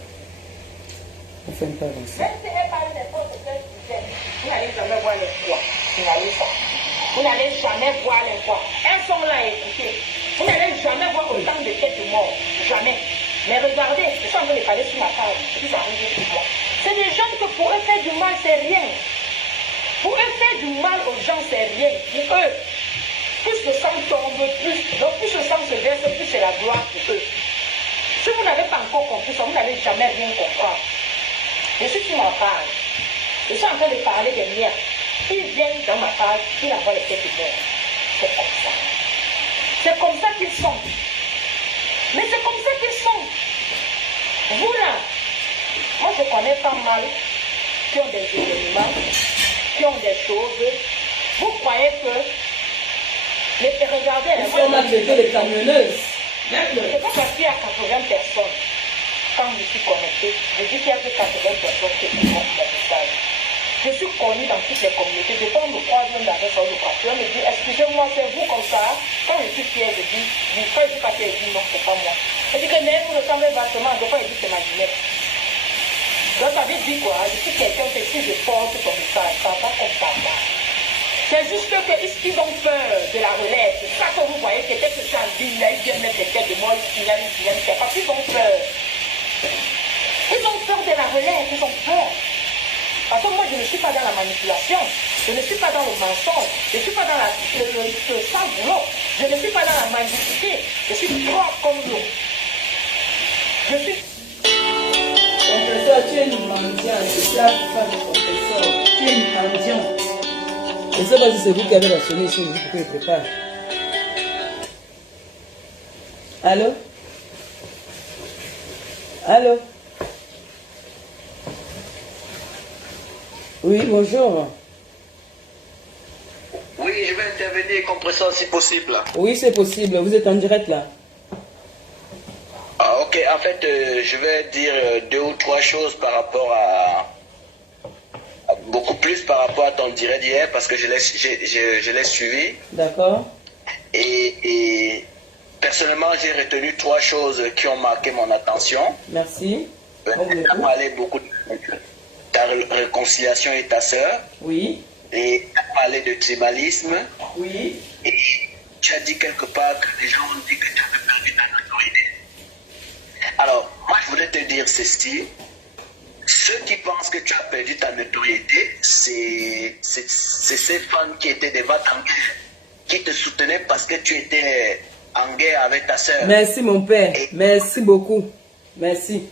On fait un peu avancer. Même si elle parle des fautes qu'elle disait, vous n'allez jamais voir les poids. Vous n'allez jamais voir les poids. Elles sont là à écouter. Vous n'allez jamais voir autant de têtes mortes. Jamais. Mais regardez, je suis en train de parler sur ma page. Puis ça arrive sur moi. C'est des gens que pour eux faire du mal, c'est rien. Pour eux faire du mal aux gens, c'est rien. Pour eux, plus le sang tombe, plus le sang se verse, plus c'est la gloire pour eux. Si vous n'avez pas encore compris ça, vous n'allez jamais rien comprendre. Je suis sur ma page. Je suis en train de parler des miens. Ils viennent dans ma page, ils envoient les têtes de mort. C'est comme ça. C'est comme ça qu'ils sont. Mais c'est comme ça qu'ils sont. Vous là, moi je connais pas mal qui ont des événements, qui ont des choses. Vous croyez que regardez, on a traité les camionneuses. C'est pas parce qu'il y a 80 personnes. Quand je suis connectée, je dis qu'il y a que 80 personnes qui font mon message. Je suis connue dans toutes les communautés. Des fois, on me croise même dans un salon de coiffure. On me dit, excusez-moi, c'est vous comme ça. Quand je suis fière, je dis, quand je suis passée, je dis non, c'est pas moi. Je dis que même vous le savez vastement, de fois, je dis c'est ma lunette. Donc, ça veut dire quoi? Je suis quelqu'un que si je porte ton message, ça va comme ça. C'est juste qu'ils ont peur de la relève. C'est ça que vous voyez, peut-être que c'est un ville, là, ils viennent mettre des têtes de moi, ils viennent faire. Parce qu'ils ont peur. Ils ont peur de la relève, ils ont peur. Parce que moi, je ne suis pas dans la manipulation, je ne suis pas dans le mensonge, je ne suis pas dans le sang boulot, je ne suis pas dans la mendicité, je suis propre comme l'eau. Je suis... Professeur, tu es une mendiante, c'est ça pour faire le professeur. Tu es une mendiante. Je ne sais pas si c'est vous qui avez la sonné ici, vous pouvez le préparer. Allô? Allô? Oui, bonjour. Oui, je vais intervenir contre ça si possible. Oui, c'est possible. Vous êtes en direct là. Ah, ok, en fait, je vais dire 2 ou 3 choses par rapport à... Beaucoup plus par rapport à ton direct d'hier, parce que je l'ai suivi. D'accord. Et personnellement, j'ai retenu 3 choses qui ont marqué mon attention. Merci. Tu as parlé beaucoup de ta réconciliation et ta sœur. Oui. Et tu as parlé de tribalisme. Oui. Et tu as dit quelque part que les gens ont dit que tu avais perdu ta notoriété. Alors, moi, je voulais te dire ceci. Ceux qui pensent que tu as perdu ta notoriété, c'est ces fans qui étaient devant en guerre, qui te soutenaient parce que tu étais en guerre avec ta sœur. Merci mon père. Et merci beaucoup. Merci.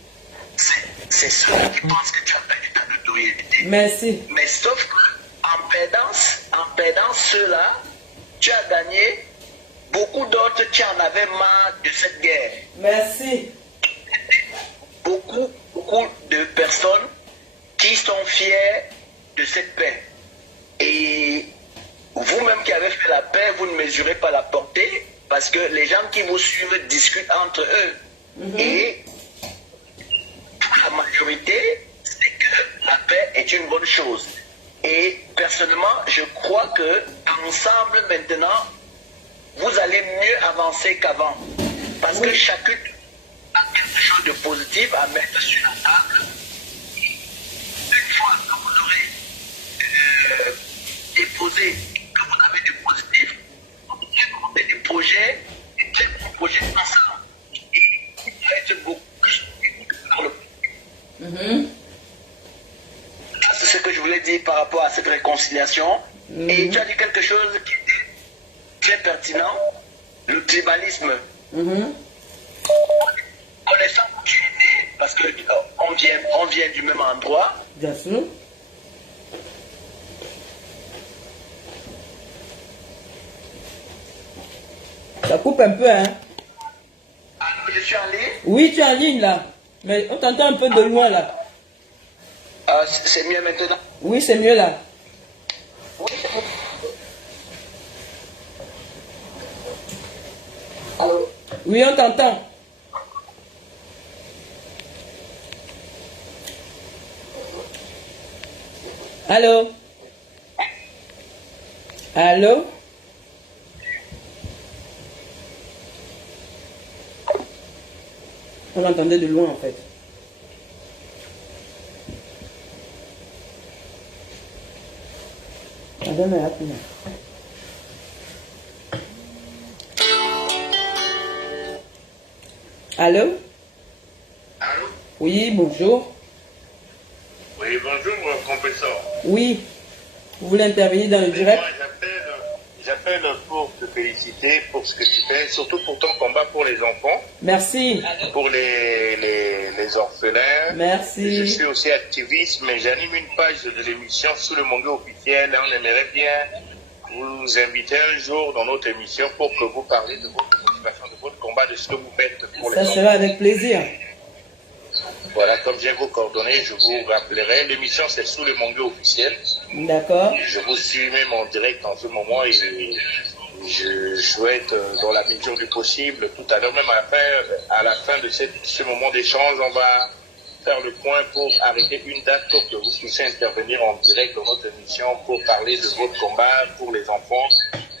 C'est ceux qui pensent que tu as perdu ta notoriété. Merci. Mais sauf qu'en perdant ceux-là, tu as gagné beaucoup d'autres qui en avaient marre de cette guerre. Merci. Beaucoup de personnes qui sont fiers de cette paix. Et vous-même qui avez fait la paix, vous ne mesurez pas la portée parce que les gens qui vous suivent discutent entre eux. Et la majorité, c'est que la paix est une bonne chose. Et personnellement, je crois que ensemble maintenant, vous allez mieux avancer qu'avant. Parce que chacune a quelque chose de positif à mettre sur la table. Une fois que vous aurez déposé, que vous avez du positif, vous pouvez monter des projets, et des projets ensemble. Et ça va être beaucoup plus dans le C'est ce que je voulais dire par rapport à cette réconciliation. Et tu as dit quelque chose qui était très pertinent, le tribalisme. Connaissant où tu es né, parce qu'on vient du même endroit. Bien sûr. Ça coupe un peu, hein? Alors, je suis en ligne. Oui, tu es en ligne là. Mais on t'entend un peu de loin là. C'est mieux maintenant? Oui, c'est mieux là. Allô? Oui, on t'entend. Allô? Allô? On l'entendait de loin en fait. Madame est là. Allô? Allô? Oui, bonjour. Oui, bonjour, professeur. Oui. Vous voulez intervenir dans le direct? Moi, j'appelle pour te féliciter pour ce que tu fais, surtout pour ton combat pour les enfants. Merci. Pour les orphelins. Merci. Je suis aussi activiste, mais j'anime une page de l'émission sous le Mongo officiel. On aimerait bien vous inviter un jour dans notre émission pour que vous parliez de votre motivation, de votre combat, de ce que vous faites pour les enfants. Ça sera avec plaisir. Voilà, comme j'ai vos coordonnées, je vous rappellerai. L'émission, c'est sous le Mongo officiel. D'accord. Je vous suis même en direct en ce moment et je souhaite, dans la mesure du possible, tout à l'heure, même à la fin de ce moment d'échange, on va faire le point pour arrêter une date pour que vous puissiez intervenir en direct dans notre émission pour parler de votre combat pour les enfants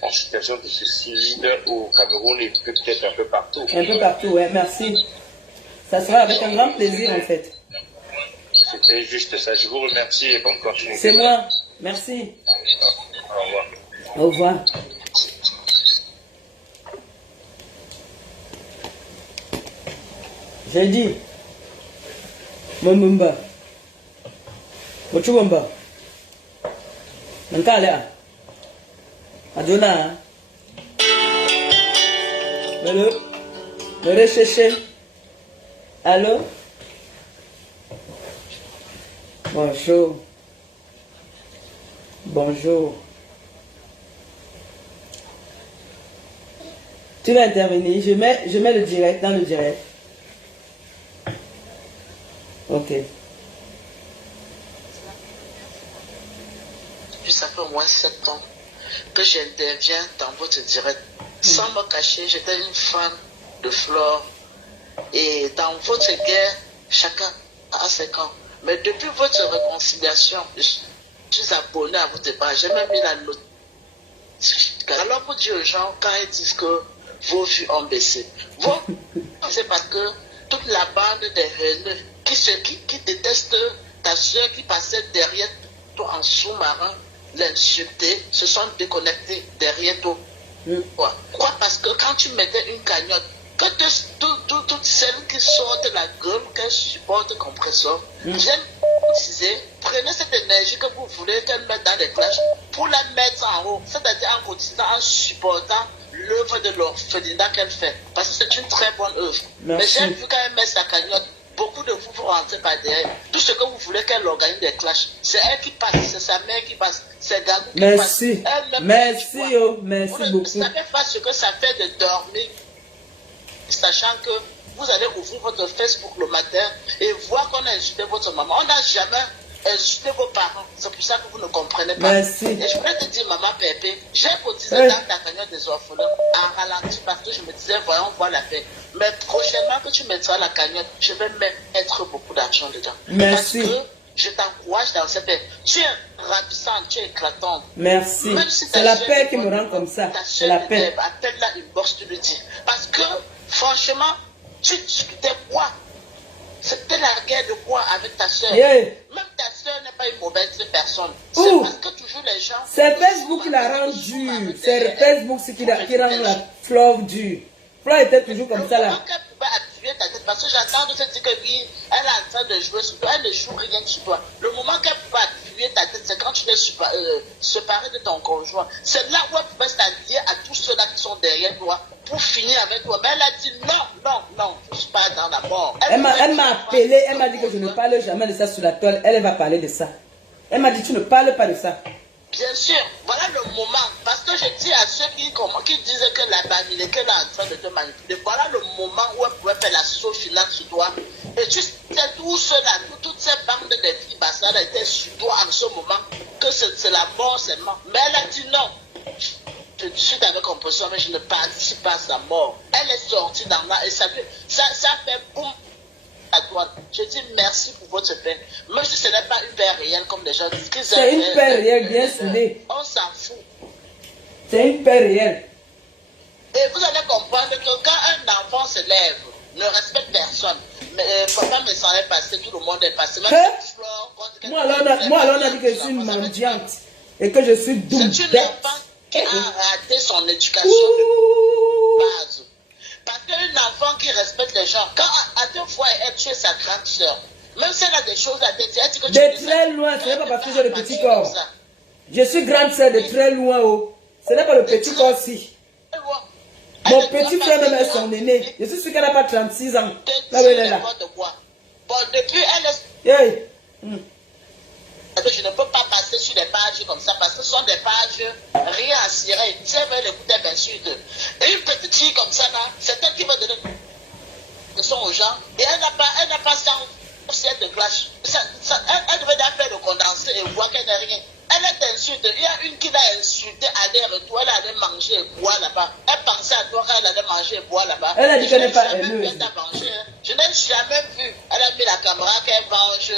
en situation de suicide au Cameroun et peut-être un peu partout. Un peu partout, ouais, merci. Ça sera avec un grand plaisir en fait. C'était juste ça. Je vous remercie et bonne continuité. C'est moi. Merci. Au revoir. Au revoir. J'ai dit, Momumba, Mochumba, Nankala, Adona, le rechercher. Allô? Bonjour. Bonjour. Tu vas intervenir. Je mets le direct dans le direct. Ok. Puis ça fait au moins 7 ans que j'interviens dans votre direct. Sans me cacher, j'étais une fan de Flore. Et dans votre guerre, chacun a ses camps. Mais depuis votre réconciliation, je suis abonné à votre page. J'ai même mis la notification. Alors pour dire aux gens, quand ils disent que vos vues ont baissé, c'est parce que toute la bande des haineux qui détestent ta soeur qui passait derrière toi en sous-marin, l'insulter, se sont déconnectés derrière toi. Pourquoi? Parce que quand tu mettais une cagnotte, que toutes celles qui sortent la gueule, qu'elles supportent compresseur, viennent utiliser, prenez cette énergie que vous voulez qu'elles mettent dans les clashs pour la mettre en haut, c'est-à-dire en cotisant, en supportant l'œuvre de l'orphelinat qu'elle fait. Parce que c'est une très bonne œuvre. Mais j'ai vu quand elle met sa cagnotte, beaucoup de vous rentrez par derrière. Tout ce que vous voulez qu'elle organise des clashs, c'est elle qui passe, c'est sa mère qui passe, c'est Gagou qui passe. Merci, merci beaucoup. Vous ne savez pas ce que ça fait de dormir, sachant que vous allez ouvrir votre Facebook le matin et voir qu'on a insulté votre maman. On n'a jamais insulté vos parents. C'est pour ça que vous ne comprenez pas. Merci. Et je voulais te dire, maman Pépé, j'ai cotisé dans ta cagnotte des orphelins en ralenti parce que je me disais, voyons voir la paix. Mais prochainement que tu mettras la cagnotte, je vais mettre beaucoup d'argent dedans. Merci. Parce que je t'encourage dans cette paix. Tu es ravissante, tu es éclatante. Merci. Si c'est la paix qui me rend comme ça. C'est la paix. Appelle-la une bourse, tu le dis. Parce que, franchement, tu discutais quoi? C'était la guerre de quoi avec ta soeur? Même ta soeur n'est pas une mauvaise personne. C'est parce que toujours les gens... C'est Facebook qui la rend dure. C'est Facebook qui rend la Flore dure. Flore était toujours comme ça là. Parce que j'attends de se dire que oui, elle est en train de jouer sur toi, elle ne joue rien sur toi. Le moment qu'elle peut appuyer ta tête, c'est quand tu es séparé de ton conjoint. C'est là où elle peut c'est-à-dire à tous ceux-là qui sont derrière toi pour finir avec toi. Mais elle a dit non, je ne suis pas dans la mort. Elle m'a appelé, elle m'a dit que je ne parle jamais de ça sur la toile. Elle va parler de ça. Elle m'a dit tu ne parles pas de ça. Bien sûr, voilà le moment. Parce que je dis à ceux qui disaient que la famille, qu'elle est en train de te manipuler, voilà le moment où elle pouvait faire la sauce finale sur toi. Et tu sais, tout cela, toutes ces bandes de filles bastardes étaient sur toi en ce moment, que c'est la mort seulement. Mais elle a dit non. Je suis avec compassion, mais je ne participe pas à sa mort. Elle est sortie dans là et ça fait boum. Je dis merci pour votre peine. Même si ce n'est pas une paix réelle comme les gens disent. C'est une paix réelle bien soudée. On s'en fout. C'est une paix réelle. Et vous allez comprendre que quand un enfant se lève, ne respecte personne. Mais papa me s'en est passé, tout le monde est passé. Moi alors on a dit que je suis une mendiante et que je suis douce. C'est une enfant qui a raté son éducation de base. Parce qu'un enfant qui respecte les gens, quand à deux fois elle tue sa grande soeur, même si elle a des choses à te dire, elle dit que tu de très loin, ce n'est pas parce que j'ai le petit corps. Je suis grande soeur de très loin. Ce n'est pas le petit corps aussi. Mon petit frère même est son aîné. Je suis sûr qu'elle n'a pas 36 ans. Là où elle est là. Bon, depuis elle est... Hey. Je ne peux pas passer sur des pages comme ça parce que ce sont des pages rien à cirer. Tu sais, l'écouter bien sûr. Et une petite fille comme ça, c'est elle qui va donner des leçons aux gens. Et elle n'a pas 100 de clash. Elle devait faire le condensé et voir qu'elle n'a rien. Elle est insultée. Il y a une qui l'a insultée aller-retour. Elle allait manger et boire là-bas. Elle pensait à toi qu'elle allait manger et boire là-bas. Elle a dit qu'elle n'est pas éleuse. Je n'ai jamais vu. Elle a mis la caméra qu'elle mange.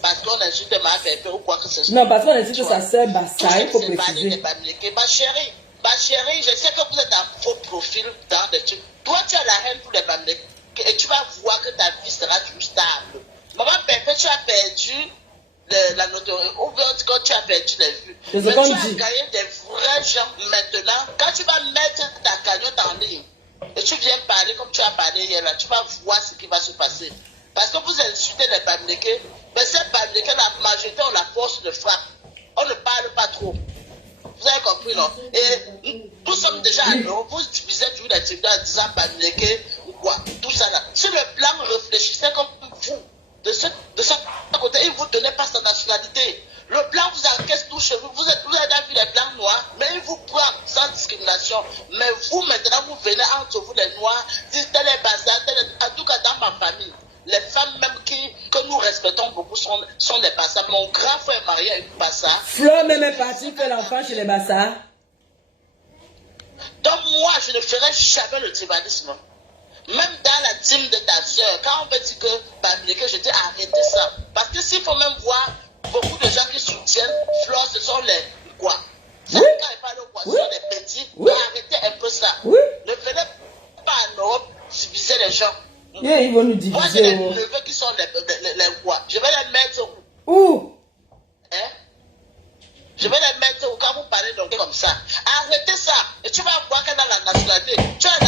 Parce qu'on insulte ma pépé ou quoi que ce soit. Non, parce qu'on insulte sa soeur Bassa, il faut préciser. Ma chérie, je sais que vous êtes un faux profil dans des trucs. Toi, tu as la haine pour les Bamileke et tu vas voir que ta vie sera toujours stable. Maman Pépé, tu as perdu la notoriété, ou bien quand tu as perdu les vues. Mais tu as gagné des vrais gens maintenant. Quand tu vas mettre ta cagnotte en ligne et tu viens parler comme tu as parlé hier là, tu vas voir ce qui va se passer. Parce que vous insultez les Bamileke, mais ces Bamileke, la majorité ont la force de frappe. On ne parle pas trop. Vous avez compris, non? Et nous sommes déjà à l'eau. Vous utilisez toujours les types en disant Bamileke ou quoi. Tout ça là. Si le blanc réfléchissait comme vous, de ce côté, il ne vous donnait pas sa nationalité. Le blanc vous encaisse tout chez vous. Vous avez vu les blancs noirs, mais il vous prend sans discrimination. Mais vous, maintenant, vous venez entre vous, les noirs, dites tel est bazar, en tout cas dans ma famille. Les femmes même que nous respectons beaucoup sont des Bassa. Mon grand frère est marié à une Bassa. Flo même est parti faire l'enfant chez les Bassa. Donc moi, je ne ferai jamais le tribalisme. Même dans la team de ta soeur, quand on me dit que Bamileke, je dis arrêtez ça. Parce que s'il faut même voir beaucoup de gens qui soutiennent Flo, ce sont les quoi. C'est quand ils parlent de quoi, ce sont les petits. Oui. Arrêtez un peu ça. Oui. Ne venez pas en Europe diviser les gens. Yeah, ils vont nous diviser. Moi, j'ai des neveux qui sont les quoi. Je vais les mettre où? Hein? Je vais les mettre où quand vous parlez donc comme ça. Arrêtez ça. Et tu vas voir que dans la nationalité, tu as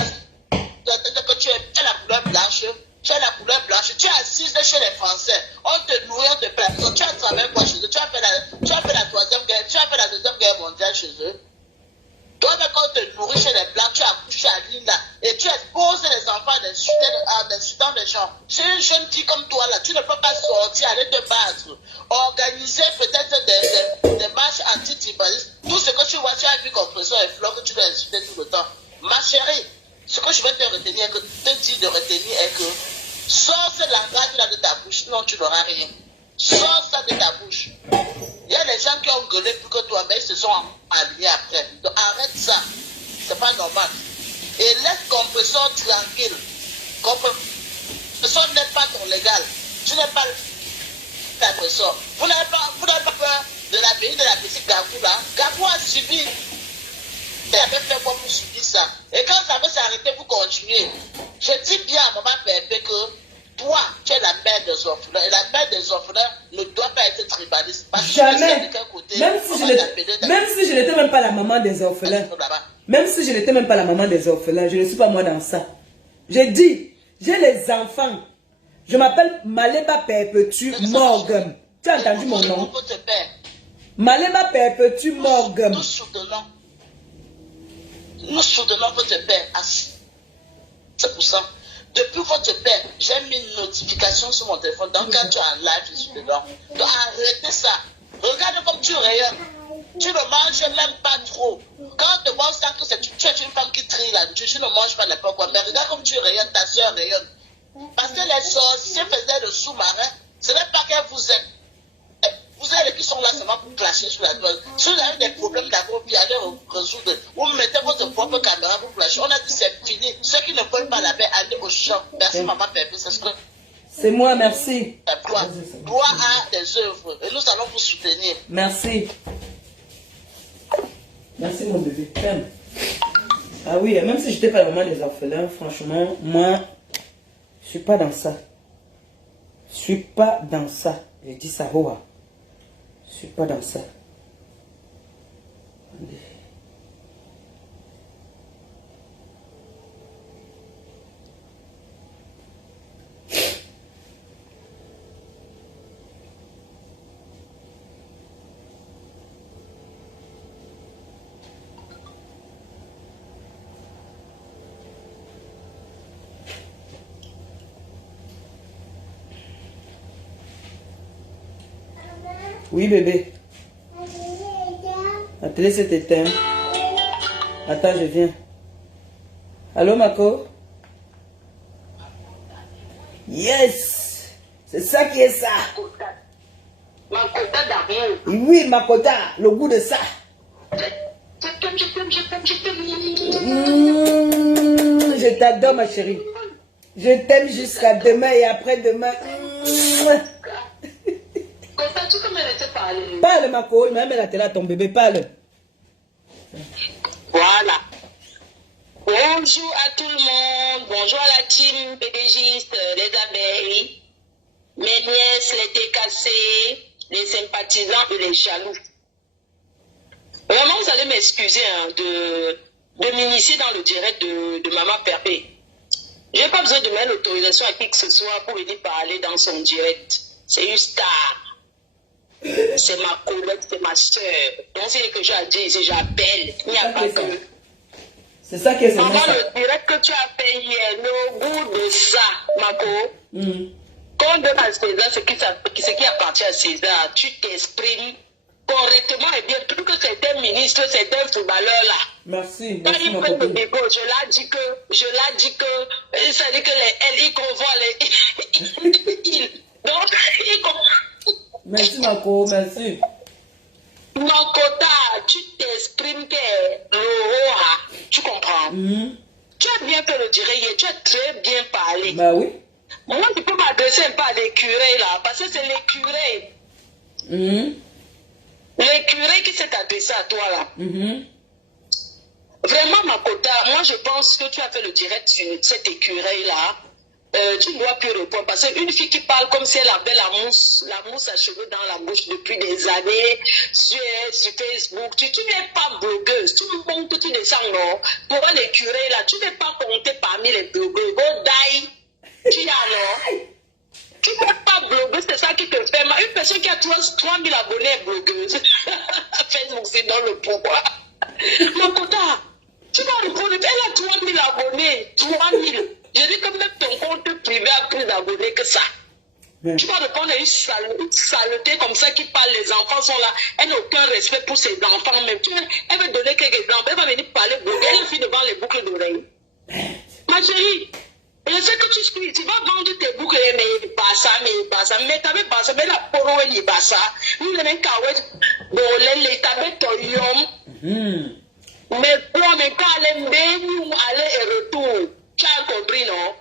la couleur blanche. Tu as la couleur blanche. Tu es assise chez les Français. On te nourrit, on te paie. Tu as travaillé quoi chez eux? Tu as fait la troisième guerre. Tu as fait la deuxième guerre mondiale chez eux. Toi, quand on te nourrit chez les Blancs, tu accouches à l'île là, et tu exposes les enfants en insultant les gens. C'est une jeune fille comme toi là, tu ne peux pas sortir, aller te battre. Organiser peut-être des marches anti-tribalistes. Tout ce que tu vois, tu as vu comme professeur et Flo que tu dois insulter tout le temps. Ma chérie, ce que je vais te dire de retenir est que sors ce langage là de ta bouche, sinon tu n'auras rien. Sors ça de ta bouche. Il y a des gens qui ont gueulé plus que toi, mais ils se sont alignés après. Donc arrête ça. C'est pas normal. Et laisse compresseur tranquille. Compresseur n'est pas ton légal. Tu n'es pas compresseur. Vous n'avez pas peur de la vie de la petite Gabou là. Gabou a subi. Il avait fait quoi pour subir ça. Et quand ça va s'arrêter, vous continuez. Je dis bien à maman Pépé que toi, tu es la mère des orphelins. Et la mère des orphelins ne doit pas être tribaliste. Parce jamais. Que même si je n'étais même pas la maman des orphelins. Même si je n'étais même pas la maman des orphelins, je ne suis pas moi dans ça. J'ai dit, j'ai les enfants. Je m'appelle Maleba Perpétue Morgan. Tu as entendu mon nom? Maleba Perpétue Morgan. Nous soutenons votre père à 7%. Depuis votre père, j'ai mis une notification sur mon téléphone. Donc quand tu es en live, je suis dedans. Donc arrêtez ça. Regarde comme tu rayonnes. Tu ne manges même pas trop. Quand on te voit ça que tu es une femme qui trie là, tu ne manges pas n'importe quoi. Mais regarde comme tu rayonnes, ta soeur rayonne. Parce que les sorciers faisaient le sous-marin. Ce n'est pas qu'elles vous aiment. Vous avez qui sont là seulement pour clasher sur la toile. Si vous avez des problèmes d'abord, puis allez résoudre. Vous mettez votre propre caméra pour clasher. On a dit c'est fini. Ceux qui ne veulent pas la paix, allez au champ. Merci maman Pépé, c'est ce que... C'est moi, merci. Gloire à tes œuvres. Et nous allons vous soutenir. Merci. Merci mon bébé. Ferme. Ah oui, même si je n'étais pas la maman des orphelins, franchement, moi, je ne suis pas dans ça. Je ne suis pas dans ça. J'ai dit ça, Hoa. Je ne suis pas dans ça. Attendez. Oui, bébé. La télé s'est éteinte. Attends, je viens. Allô, Mako? Yes! C'est ça qui est ça. Makota d'amour. Oui, Makota, le goût de ça. Je t'adore, ma chérie. Je t'aime jusqu'à demain et après-demain. Kota, tu peux me laisser parler. Parle, Mako. Même la télé à ton bébé, parle. Voilà. Bonjour à tout le monde. Bonjour à la team PDGiste, les abeilles, mes nièces, les décassés, les sympathisants et les jaloux. Vraiment, vous allez m'excuser hein, de m'initier dans le direct de Maman Perpé. Je n'ai pas besoin de mettre l'autorisation à qui que ce soit pour venir parler dans son direct. C'est une star. C'est ma collègue, c'est ma soeur. Donc, c'est que j'ai dit ici, j'appelle. Il n'y a pas que... C'est ça qui est Maman, le direct que tu as fait hier, le goût de ça, Mako. Quand on donne à César ce qui appartient à César, tu t'exprimes correctement et bien plus que certains ministres, certains footballeurs là. Merci. Quand Merci, ils ma prennent le copine. dégo, je l'ai dit que, ça dit que les LI convoient les... Donc, ils convoient... Merci, Mako. Merci. Mon quota, tu t'exprimes que l'Oroha, tu comprends? Tu as bien fait le direct hier, tu as très bien parlé. Bah oui. Moi, je peux m'adresser un peu à des curés là, parce que c'est les curés. Les curés qui s'est adressé à toi là. Vraiment, Makota, moi je pense que tu as fait le direct sur cette écureuil là. Tu ne dois plus répondre parce qu'une fille qui parle comme si elle avait la mousse à cheveux dans la bouche depuis des années sur Facebook, tu n'es pas blogueuse, tu montes, tu descends, non. Pour les curés là, tu n'es pas compté parmi les blogueurs. Go die, tu y as non. Tu n'es pas blogueuse, c'est ça qui te fait mal. Une personne qui a 3000 abonnés est blogueuse. Facebook, c'est dans le pourquoi. Makota, tu vas répondre, elle a 3000 abonnés, 3000. Je dis que même ton compte privé a plus d'abonnés que ça. Tu vas répondre à une saleté comme ça qui parle, les enfants sont là, elle n'a aucun respect pour ses enfants même. Elle va donner quelques exemples, elle va venir parler, elle est fille devant les boucles d'oreilles. Ma chérie, je sais que tu vas vendre tes boucles, mais pas ça, mais t'avais pas ça, mais la poro elle est pas ça. Nous les kawet, bon, les t'avais ton yom. Mais pour ne pas aller nous aller et retour. Tu as compris, non?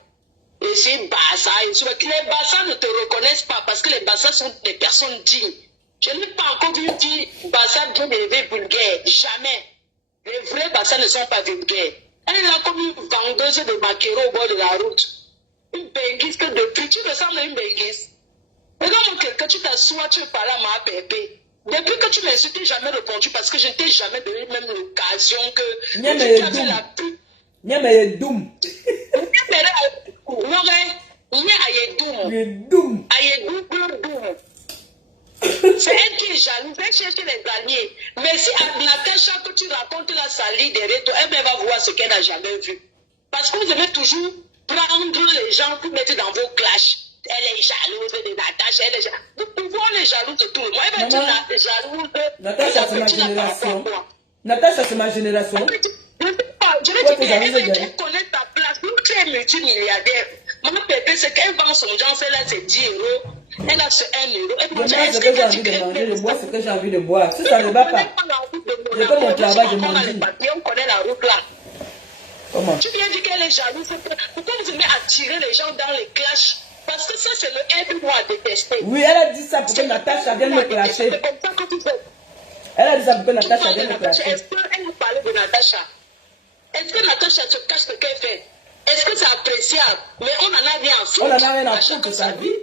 Et c'est Bassa. Les Bassa ne te reconnaissent pas parce que les Bassa sont des personnes dignes. Je n'ai pas encore vu une fille Bassa bien élevée vulgaire. Jamais. Les vrais Bassa ne sont pas vulgaires. Elle est là comme une vendeuse de maquereaux au bord de la route. Une benguise que depuis, tu ressembles à une benguise. Regarde-moi quelqu'un, tu t'assois, tu parles à ma pépé. Depuis que tu m'insultes, je n'ai jamais répondu parce que je ne t'ai jamais donné même l'occasion que tu as fait la pute. Nyame doum. C'est elle qui est jalouse, elle cherche les alliés. Mais si Natacha que tu racontes la salie derrière toi, elle va voir ce qu'elle n'a jamais vu. Parce que vous aimez toujours prendre les gens pour mettre dans vos clashs. Elle est jalouse de Natacha, elle est jalouse. Vous pouvez être jalouse de tout le monde. Elle va être jalouse de Natacha, c'est ma génération. Natacha, c'est ma génération. Je vais dire qu'elle connaît ta place. Nous, tu es multimilliardaire. Maman Pépé, c'est qu'elle vend son genre, celle-là, c'est 10 €. Elle a ce 1 €. Je mange ce que j'ai envie de manger, je bois ce que j'ai envie de boire. Si ça ne va pas, je fais mon travail, je mange. On connaît la route là. Comment? Tu viens dire qu'elle est jalouse. Pourquoi vous aimez attirer les gens dans les clashs? Parce que ça, c'est le aide moi à détester. Oui, elle a dit ça pour que Natacha vienne me clasher. C'est comme ça que tu fais. Elle a dit ça pour que Natacha vienne me clasher. Est-ce qu'elle nous parlait de Natacha? Est-ce que Natacha se cache ce qu'elle fait? Est-ce que c'est appréciable? Mais on en a rien à foutre. On en a rien à foutre de sa vie.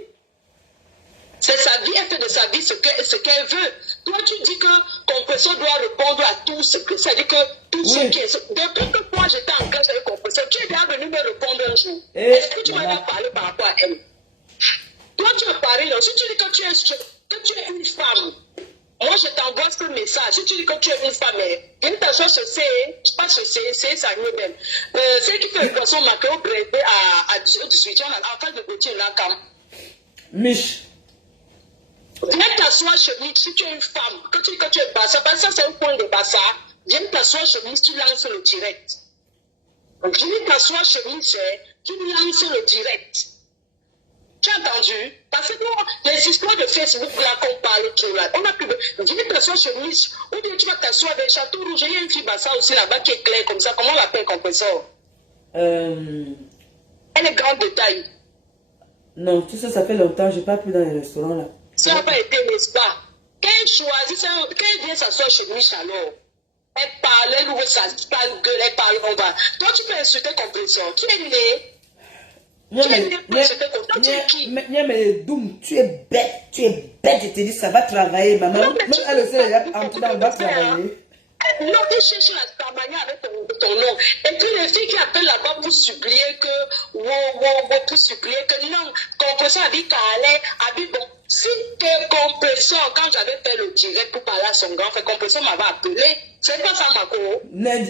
C'est sa vie, elle fait de sa vie ce qu'elle veut. Toi, tu dis que Compresseur doit répondre à tout ce que ça dit que tout ce qui est. Depuis que moi j'étais en classe avec Compresseur, tu es déjà venu me répondre un jour. Est-ce que tu m'as parlé par rapport à elle? Toi, tu as parlé, non? Si tu dis que tu es une femme, moi je t'envoie ce message. Si tu dis que tu es une femme, viens t'asseoir sur pas sur c'est ça mieux même. C'est qui fait le poisson marqué au brevet à 18 ans, en face de Gauthier là, quand. Mich. Viens t'asseoir t'asseoir chez lui, si tu es une femme, que tu es bassa, parce que ça c'est un point de bassa, viens t'asseoir chez lui, tu lances le direct. Viens t'asseoir chez lui, tu lances le direct. Tu as entendu? Parce que nous, les histoires de Facebook là qu'on parle trop là, on a plus. Viens t'asseoir chez lui, ou bien tu vas t'asseoir avec Château Rouge. Il y a une fille bassa aussi là-bas qui est claire comme ça. Comment on l'appelle compresseur? Elle est grande de taille. Non, tout ça, ça fait longtemps, j'ai pas pris dans les restaurants là. Ça n'a pas été, n'est-ce pas? Quand elle vient s'asseoir chez lui, Chalot, elle parle, elle ouvre sa gueule, elle parle, on va. Toi, tu peux insulter compresseur. Qui est né? Mais Doum, tu es bête, je te dis, ça va travailler, maman. Même elle aussi, elle est en train de travailler. Non, tu cherches la manière avec ton nom. Et puis les filles qui appellent là-bas pour supplier que, pour supplier que non, compresseur a dit qu'elle allait, bon. Si tes compresseurs, quand j'avais fait le direct pour parler à son grand frère, compresseur m'avait appelé, c'est pas ça, Mako.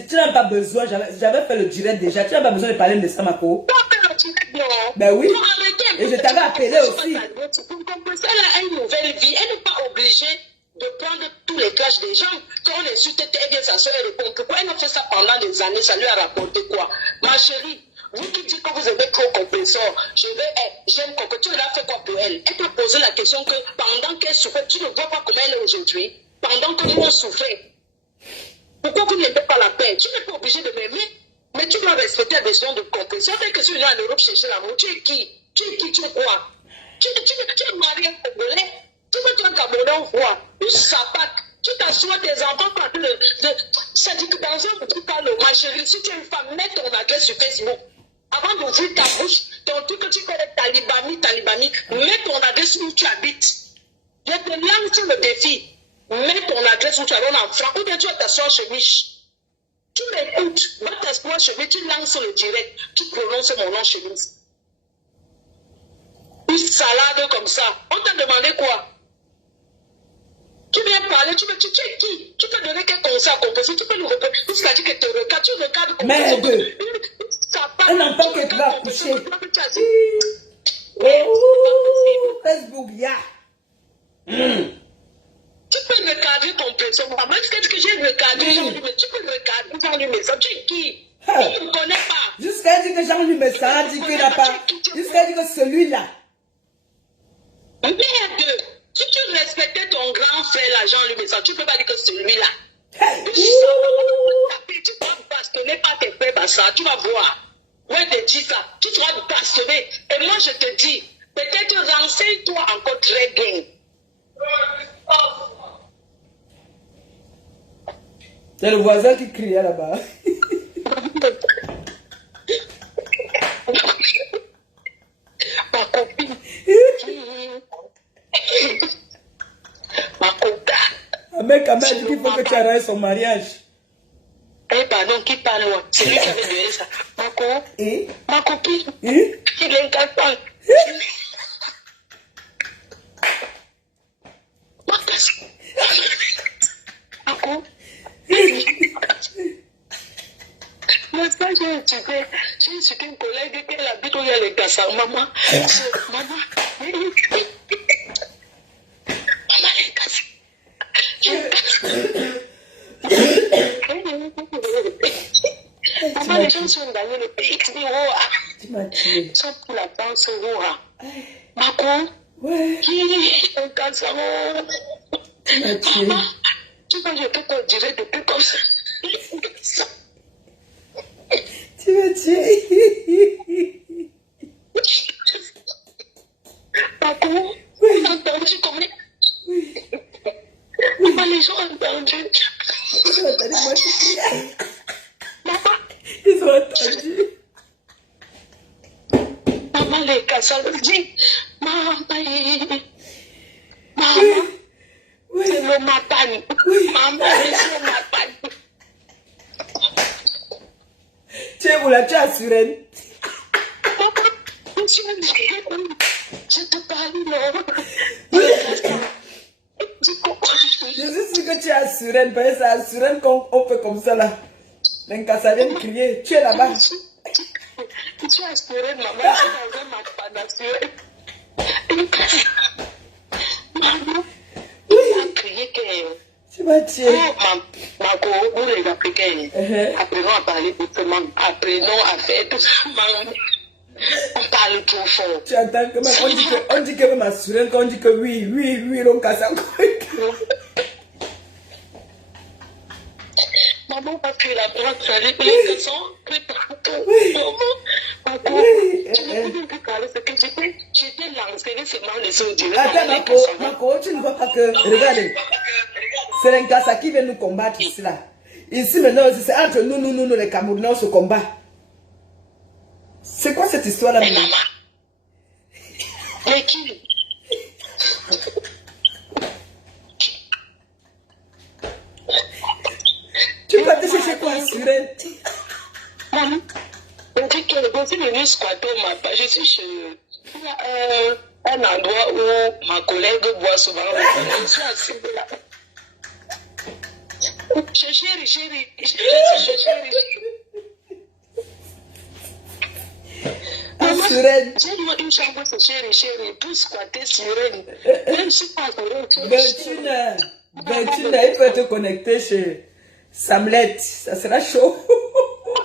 Tu n'as pas besoin, j'avais fait le direct déjà, tu n'as pas besoin de parler de ça, Mako. Tu as fait le direct, non? Ben oui. Non, arrêtez. Et je t'avais appelé aussi. Pour compresseur, elle a une nouvelle vie, elle n'est pas obligée de prendre tous les clashs des gens. Quand on insulte, elle vient s'asseoir et répond. Pourquoi elle a fait ça pendant des années? Ça lui a rapporté quoi? Ma chérie, vous qui dites que vous avez trop compresseur, j'aime compresseur. Tu l'as fait quoi pour elle? Elle t'a posé la question que pendant qu'elle souffrait, tu ne vois pas comment elle est aujourd'hui. Pendant que nous on souffrait. Pourquoi vous n'aimez pas la paix? Tu n'es pas obligé de m'aimer, mais tu dois respecter la décision de compresseur. Dès que tu viens en Europe chercher l'amour, tu es qui? Tu es quoi? Tu es marié un Congolais. Tu veux qu'un Camerounais voit une sapac. Tu t'assois tes enfants partout. Ça dit que dans un petit cas, ma chérie, si tu es une femme, mets ton adresse sur Facebook. Avant d'ouvrir ta bouche, ton truc que tu connais, Talibani, mets ton adresse où tu habites. Je te lance le défi. Mets ton adresse où tu habites en France. Ou bien tu vas t'asseoir chez Mich. Tu m'écoutes, va t'asseoir chez Mich, tu lances le direct. Tu prononces mon nom chez Mich. Une salade comme ça. On t'a demandé quoi? Tu viens parler, tu es qui? Tu peux donner quel conseil à compresseur? Tu peux nous répondre. Jusqu'à dire que tu regardes, tu regardes compresseur. Un enfant que tu vas coucher. Facebook, ya. Tu peux regarder compresseur. Maman, est-ce que j'ai regardé Jean-Louis? Tu peux regarder Jean-Louis, ça, tu es qui? Tu ne me connais pas. Jusqu'à dire que Jean-Louis Messara dit qu'il n'a pas. Jusqu'à dire que celui-là. Merde! Si tu respectais ton grand frère, là, Jean-Louis Messara, tu ne peux pas dire que celui-là. Tu vas bastonner par tes frères, ça, tu vas voir. Ouais, te dis ça. Tu seras bastonné. Et moi, je te dis, peut-être renseigne-toi encore très bien. C'est le voisin qui criait là-bas. Ma copine. Ma copine. Un mec a dit qu'il faut que tu arrêtes son mariage. Eh pardon, qui parle moi? C'est lui qui avait donné ça. Ma copine. Il est incapable. Moi, ça, j'ai insulté une collègue qui habite où il y a les cassars. Maman, maman, les cassars. Maman, les gens sont dans le pays. Ils sont pour la danse. Maman, un cassar. Maman, tu vois, je peux te dire depuis comme ça. Tu m'as tué. Papa, on a entendu comment? Maman, les gens ont entendu. Ils ont entendu moi qui criais. Maman. Ils ont entendu. Maman, les casseurs disent, maman, c'est le matin. Maman, c'est le matin. Tu es où là? Tu es à Suren? Je te parle là. Je suis sûr que tu es à Suren. Parce que c'est à Suren qu'on fait comme ça là. L'Inkasa vient crier. Tu es là-bas. Tu es à Suren, maman. Je suis dans un match pas naturel. Maman. Tu vas tuer. Marco, nous les Africains, apprenons à parler autrement. Apprenons à faire tout ça. On parle trop fort. Tu entends que on dit que ma soeur, quand on dit que oui, on casse encore. Maman, parce que la droite, ça les garçons, Marco, tu ne peux plus parler, c'est que j'étais lancée seulement les autres. Attends, Marco, tu ne vois pas que. Regardez. C'est un Kassa qui vient nous combattre ici là. Ici maintenant, c'est entre nous, les Camerounais, on se combat. C'est quoi cette histoire là? Mais maman. Mais qui? Tu vas te chercher quoi sur elle? Maman, on dit que le conseil venu squatter ma part. Je suis chez un endroit où ma collègue boit souvent. Je suis assise là. Chérie. Je suis chérie. Maman, j'ai eu une chambre pour chérie, pour squatter sur elle. Même si pas pour elle. Bertuna, il faut te connecter chez Samlet. Ça sera chaud.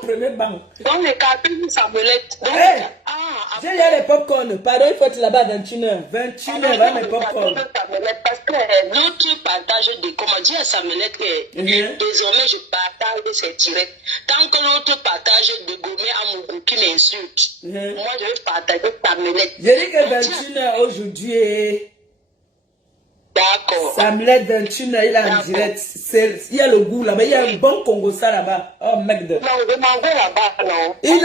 Premier banc. Dans les cartes, Samlet. J'ai les popcorn. Pardon, il faut être là-bas à 21h. 21h, va mes popcorn. Parce que l'autre partage des commandes, j'ai à Samuel que désormais je partage ces directs. Tant que l'autre partage de gommer à mon goût qui m'insulte, moi je vais partager Samuel. J'ai dit que 21h aujourd'hui. D'accord. Samuel 21h, il est en direct. Il y a le goût là-bas. Il y a un bon Congo ça là-bas. Oh mec de. Non, je m'en vais là-bas, non. Il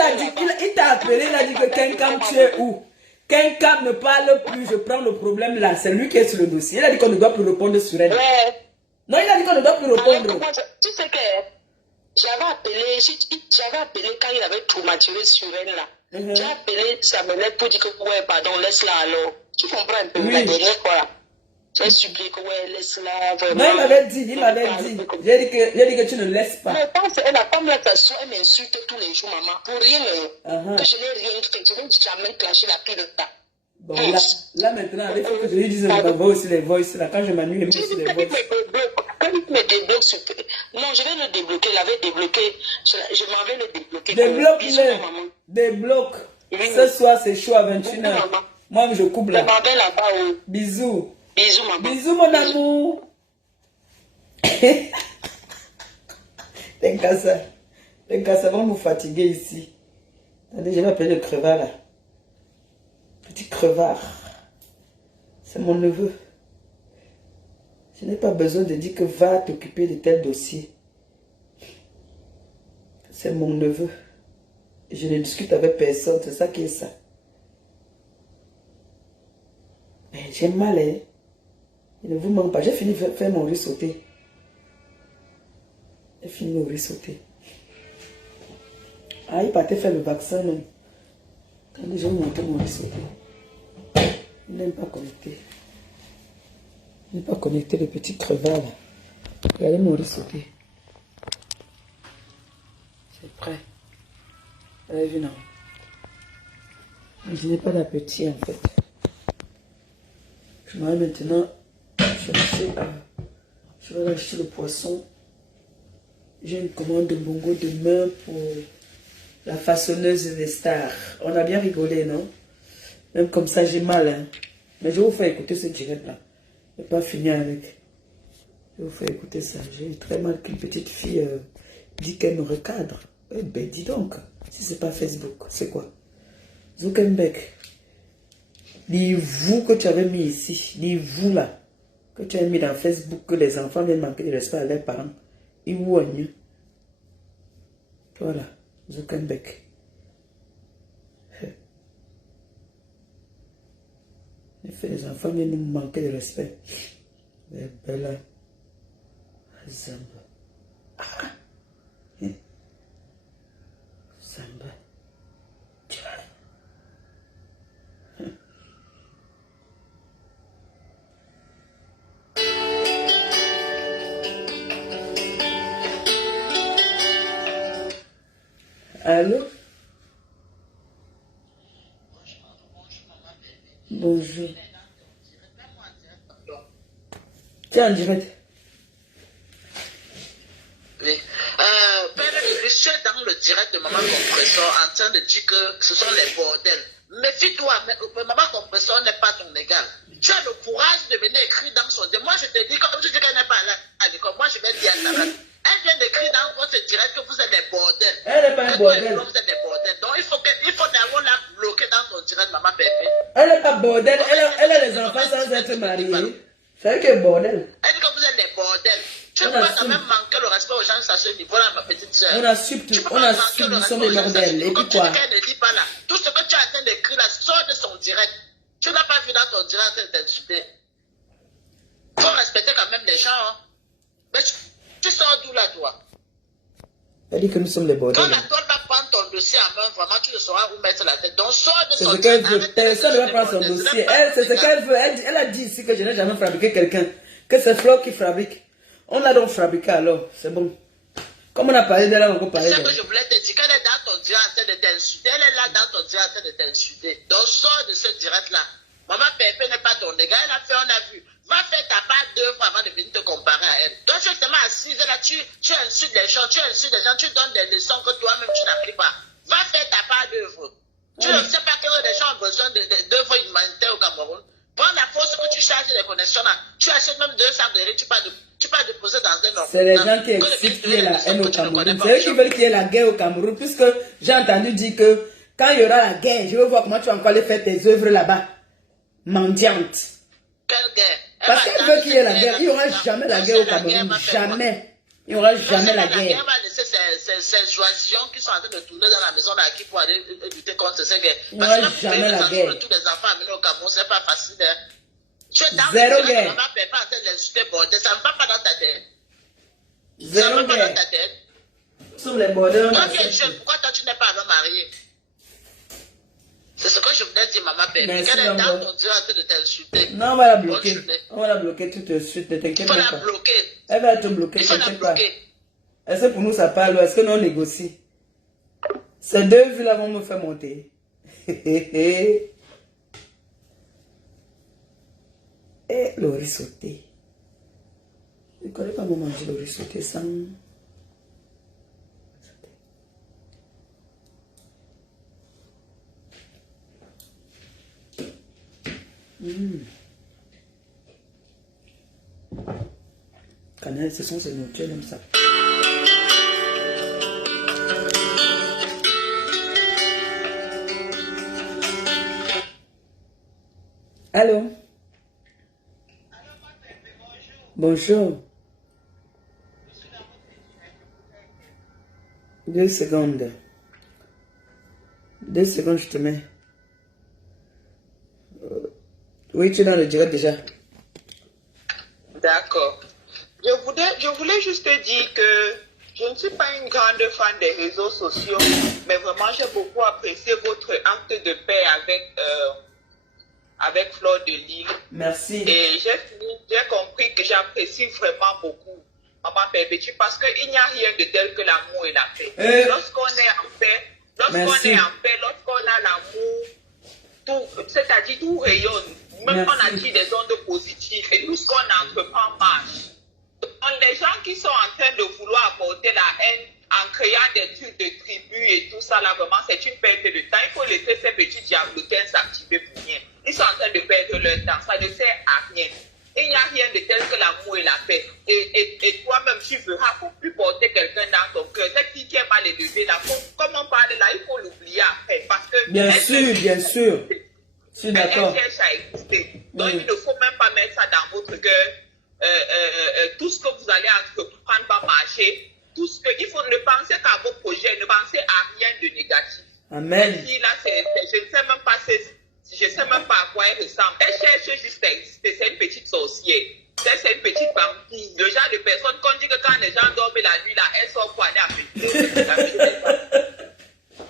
t'a appelé, il a dit que Kenkam tu es où? Kenkam ne parle plus, je prends le problème là. C'est lui qui est sur le dossier. Il a dit qu'on ne doit plus répondre sur elle. Ouais. Non, il a dit qu'on ne doit plus répondre. Tu sais que j'avais appelé quand il avait traumatisé sur elle là. J'ai appelé Samuel pour dire que ouais, pardon, laisse-la alors. Tu comprends un peu la dernière fois là. J'ai supplié que ouais, laisse-la vraiment. Non, il m'avait dit. J'ai dit que tu ne laisses pas. Mais pense, elle a comme l'attention, elle m'insulte tous les jours, maman. Pour rien, que je n'ai rien fait. Je n'ai jamais clenché la pile de temps. Bon, là maintenant, il faut que je lui dise aussi les voices là. Quand je m'ennuie, je mets aussi les voices. Quand il me débloque sur... Non, je vais le débloquer. Il avait débloqué. Je m'en vais le débloquer. Débloque-le. Débloque. Ce soir, c'est chaud à 21h. Moi, je coupe là. Je m'en vais là-bas. Bisous. Bisous, maman. Bisous, mon amour. Les gars, vont nous fatiguer ici. Attendez, je vais appeler le crevard là. Petit crevard. C'est mon neveu. Je n'ai pas besoin de dire que va t'occuper de tel dossier. C'est mon neveu. Je ne discute avec personne. C'est ça qui est ça. Mais j'ai mal, hein. Il ne vous manque pas. J'ai fini de faire mon riz sauté. J'ai fini mon riz sauté. Ah, il partait faire le vaccin, non. Quand j'ai monté mon riz sauté. Il n'aime pas connecter. Il n'est pas connecté, le petit crevard là. Regardez mon riz sauté. C'est prêt. Vous avez vu, non? Je n'ai pas d'appétit en fait. Je vais maintenant je vais acheter le poisson. J'ai une commande de bongo demain pour la façonneuse des stars. On a bien rigolé, non? Même comme ça, j'ai mal. Hein? Mais je vais vous faire écouter ce direct là. Je ne vais pas finir avec. Je vais vous faire écouter ça. J'ai très mal qu'une petite fille dit qu'elle me recadre. Eh ben, dis donc. Si c'est pas Facebook, c'est quoi? Zuckerberg. Dis vous que tu avais mis ici. Dis vous là. Que tu as mis dans Facebook que les enfants viennent manquer de respect à leurs parents. Ils voignent. Voilà. Zuckerberg. Les enfants viennent nous manquer de respect. Les belles Zamba. Ah. Zamba. Allô? Bonjour. Tu es en direct? tu es dans le direct de Maman Compressor en train de dire que ce sont les bordels. Méfie-toi, Maman Compressor n'est pas ton égal. Tu as le courage de venir écrire dans son direct. Moi, je te dis, comme tu dis qu'elle n'est pas là à l'école, moi, je vais dire à Sarah. Elle vient d'écrire dans votre direct que vous êtes des bordels. Elle n'est pas un bordel. Vous êtes des bordels. Donc, il faut d'abord la bloquer dans son direct, Maman Pépé. Elle n'est pas bordel. Elle a les enfants sans être mariée. C'est que bordel. Elle dit que vous êtes des bordels. Tu ne peux pas quand même manquer le respect aux gens à ce niveau-là, ma petite soeur. On a su, nous sommes des bordels. Et puis quoi? Elle ne dit pas là. Tout ce que tu es en train d'écrire là, sort de son direct. Tu n'as pas vu dans ton direct en train d'insulter. Il faut respecter quand même les gens. Hein. Mais tu sors d'où là, toi? Elle dit que nous sommes des bordels. Quand la toile va prendre ton dossier en main, vraiment, tu ne sauras où mettre la tête. Donc, sors de C'est son ce qu'elle direct. veut. Personne ne va prendre son dossier. Elle, c'est ce qu'elle veut. Elle a dit ici que je n'ai jamais fabriqué quelqu'un. Que c'est Flo qui fabrique. On a donc fabriqué alors. C'est bon. Comme on a parlé d'elle, on peut parler C'est ça d'elle. que je voulais te dire. Qu'elle est dans ton direct en train de t'insulter. Elle est là dans ton direct en train de t'insulter. Donc, sors de ce direct-là. Maman Pépé n'est pas ton dégât. Elle a fait, on a vu. Va faire ta part d'œuvre avant de venir te comparer à elle. Donc, tu es seulement assise là, tu insultes les gens, tu donnes des leçons que toi-même tu n'appliques pas. Va faire ta part d'œuvre. Tu ne sais pas que les gens ont besoin d'œuvres humanitaires au Cameroun. Prends la force que tu charges les connexions là. Tu achètes même 2 sacs de riz, tu peux déposer dans un ordre. C'est les gens qui excitent qu'il y ait la haine au Cameroun. C'est eux qui veulent qu'il y ait la guerre au Cameroun. Puisque j'ai entendu dire que quand il y aura la guerre, je veux voir comment tu vas encore aller faire tes œuvres là-bas. Mendiante. Quelle guerre? Parce qu'elle veut qu'il y ait la guerre. Il n'y aura jamais la guerre au Cameroun. Jamais. Il n'y aura jamais la guerre. La guerre va laisser ces oisillons qui sont en train de tourner dans la maison là, qui pour aller lutter contre ces guerres. Il n'y aura jamais la guerre. Tous les enfants amenés au Cameroun, c'est pas facile. Hein. Tu es dans Zéro guerre. Maman Pépé en train de l'insulter, bordel. Ça ne va pas dans ta tête. Zéro Ça ne va pas guerre. dans ta tête. Nous sommes les bordels. Toi qui es jeune, pourquoi toi tu n'es pas alors marié? C'est ce que je voulais dire, Maman Pépé. Merci, Qu'elle est dans maman. ton Dieu en train de t'insulter. Non, on va la bloquer. On va la bloquer tout de suite. Ne Il t'inquiète faut la pas. bloquer. Elle va être bloquée. Il faut la T'inquiète pas. bloquer. Est-ce que pour nous ça parle ou est-ce que nous on négocie? Ces 2 vues là vont me faire monter. Et le riz sauté. Je ne connais pas comment manger le riz sauté sans. Cannelle, ce sont ces nourritures, j'aime ça. Allô? Bonjour. 2 secondes. 2 secondes, je te mets. Oui, tu es dans le direct déjà. D'accord. Je voulais juste te dire que je ne suis pas une grande fan des réseaux sociaux, mais vraiment j'ai beaucoup apprécié votre acte de paix avec Fleur de Lille. Merci. Et j'ai compris que j'apprécie vraiment beaucoup Maman Pépé, parce qu'il n'y a rien de tel que l'amour et la paix. Lorsqu'on est en paix, lorsqu'on a l'amour, c'est-à-dire tout rayonne. Même on attire des ondes positives et tout ce qu'on entreprend marche. Donc, les gens qui sont en train de vouloir apporter la haine en créant des trucs de tribus et tout ça, là, vraiment, c'est une perte de temps. Il faut laisser ces petits diablotins s'activer pour rien. Ils sont en train de perdre leur temps. Ça ne sert à rien. Il n'y a rien de tel que l'amour et la paix. Et toi-même, tu feras pour plus porter quelqu'un dans ton cœur. Cette fille qui est mal élevée, là, comme on parle là, il faut l'oublier après. Parce que bien sûr. Je suis d'accord. Elle cherche à exister. Donc, il ne faut même pas mettre ça dans votre cœur. Tout ce que vous allez entreprendre va marcher. Il faut ne penser qu'à vos projets, ne pensez à rien de négatif. Amen. Cette fille-là, je ne sais même pas à quoi elle ressemble. Elle cherche juste à exister. C'est une petite sorcière. C'est une petite vampire. Le genre de personne qu'on dit que quand les gens dorment la nuit, là, elle sort pour aller à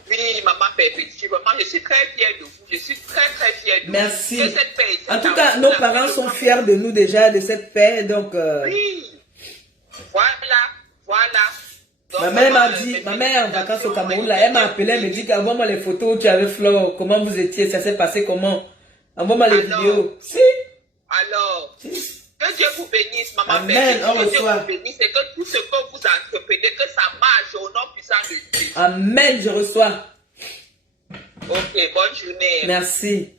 Oui, Maman Pépé, vraiment, je suis très fière de vous. Je suis très, très fière de vous. Merci. En tout cas, nos parents sont fiers de nous déjà, de cette paix. Donc, oui. Voilà. Donc, ma mère m'a dit, ma mère en vacances au Cameroun, là, elle m'a appelé, elle me dit qu'envoie-moi les photos où tu avais Flore, comment vous étiez, ça s'est passé comment. Envoie-moi les vidéos. Si. Alors, que Dieu vous bénisse, Maman Amen. Pépé. Que Dieu vous bénisse et que tout ce que vous entreprenez, que ça marche au nom puissant de Dieu. Amen, je reçois. Ok, bonne journée. Merci.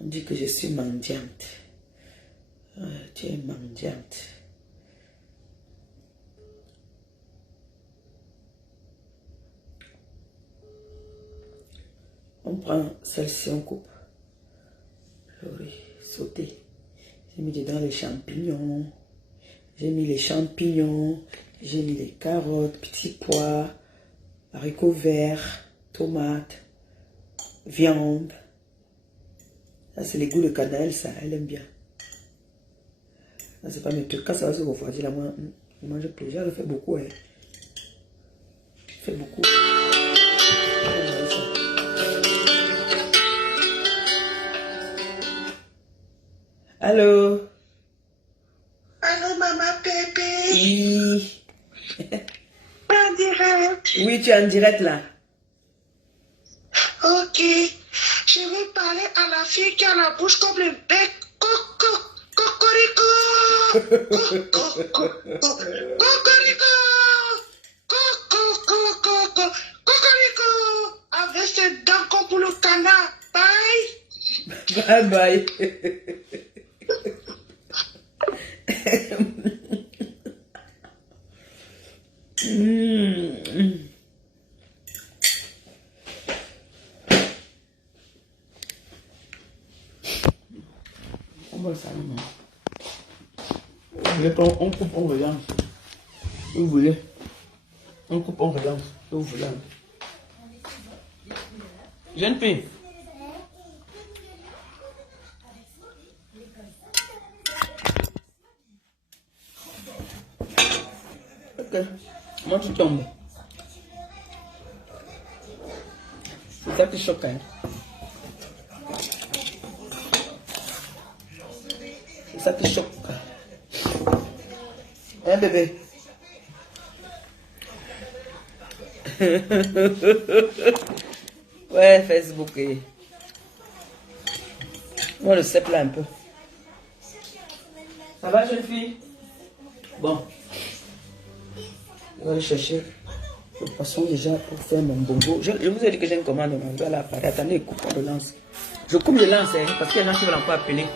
On dit que je suis mendiante. Tu es mendiante. On prend celle-ci, on coupe. Purée, sauter. J'ai mis dedans les champignons. J'ai mis les champignons. J'ai mis les carottes, petits pois, haricots verts, tomates, viande. Ça, c'est les goûts de cannelle, ça, elle aime bien. Ça, c'est pas mes trucs. Quand ça va se refroidir, là, moi, je mange plaisir. Je fais beaucoup, hein. Je fais beaucoup. Allô? Allô, maman Pépé? Oui. En direct? Oui, tu es en direct, là. Ok. Je vais parler à la fille qui a la bouche comme le bec. Cocorico! Cocorico! Cocorico! Avec ses dents comme pour le canard. Bye! Bye bye. On va ça, non. On coupe, on relance. Si vous voulez. On coupe, on relance. Si vous voulez. Jeune fille. Ok. Moi, tu tombes. C'est ça qui choque, hein. C'est ça qui choque. Hein, bébé? Ouais, Facebook. Moi, le cèpe là un peu. Ça va, jeune fille? Bon. Je vais aller chercher le poisson déjà pour faire mon bongo. Je vous ai dit que j'ai une commande. On doit l'appareil. Attendez, coupe, on relance. Je coupe, je lance, hein, parce qu'il y a des gens qui veulent encore appeler.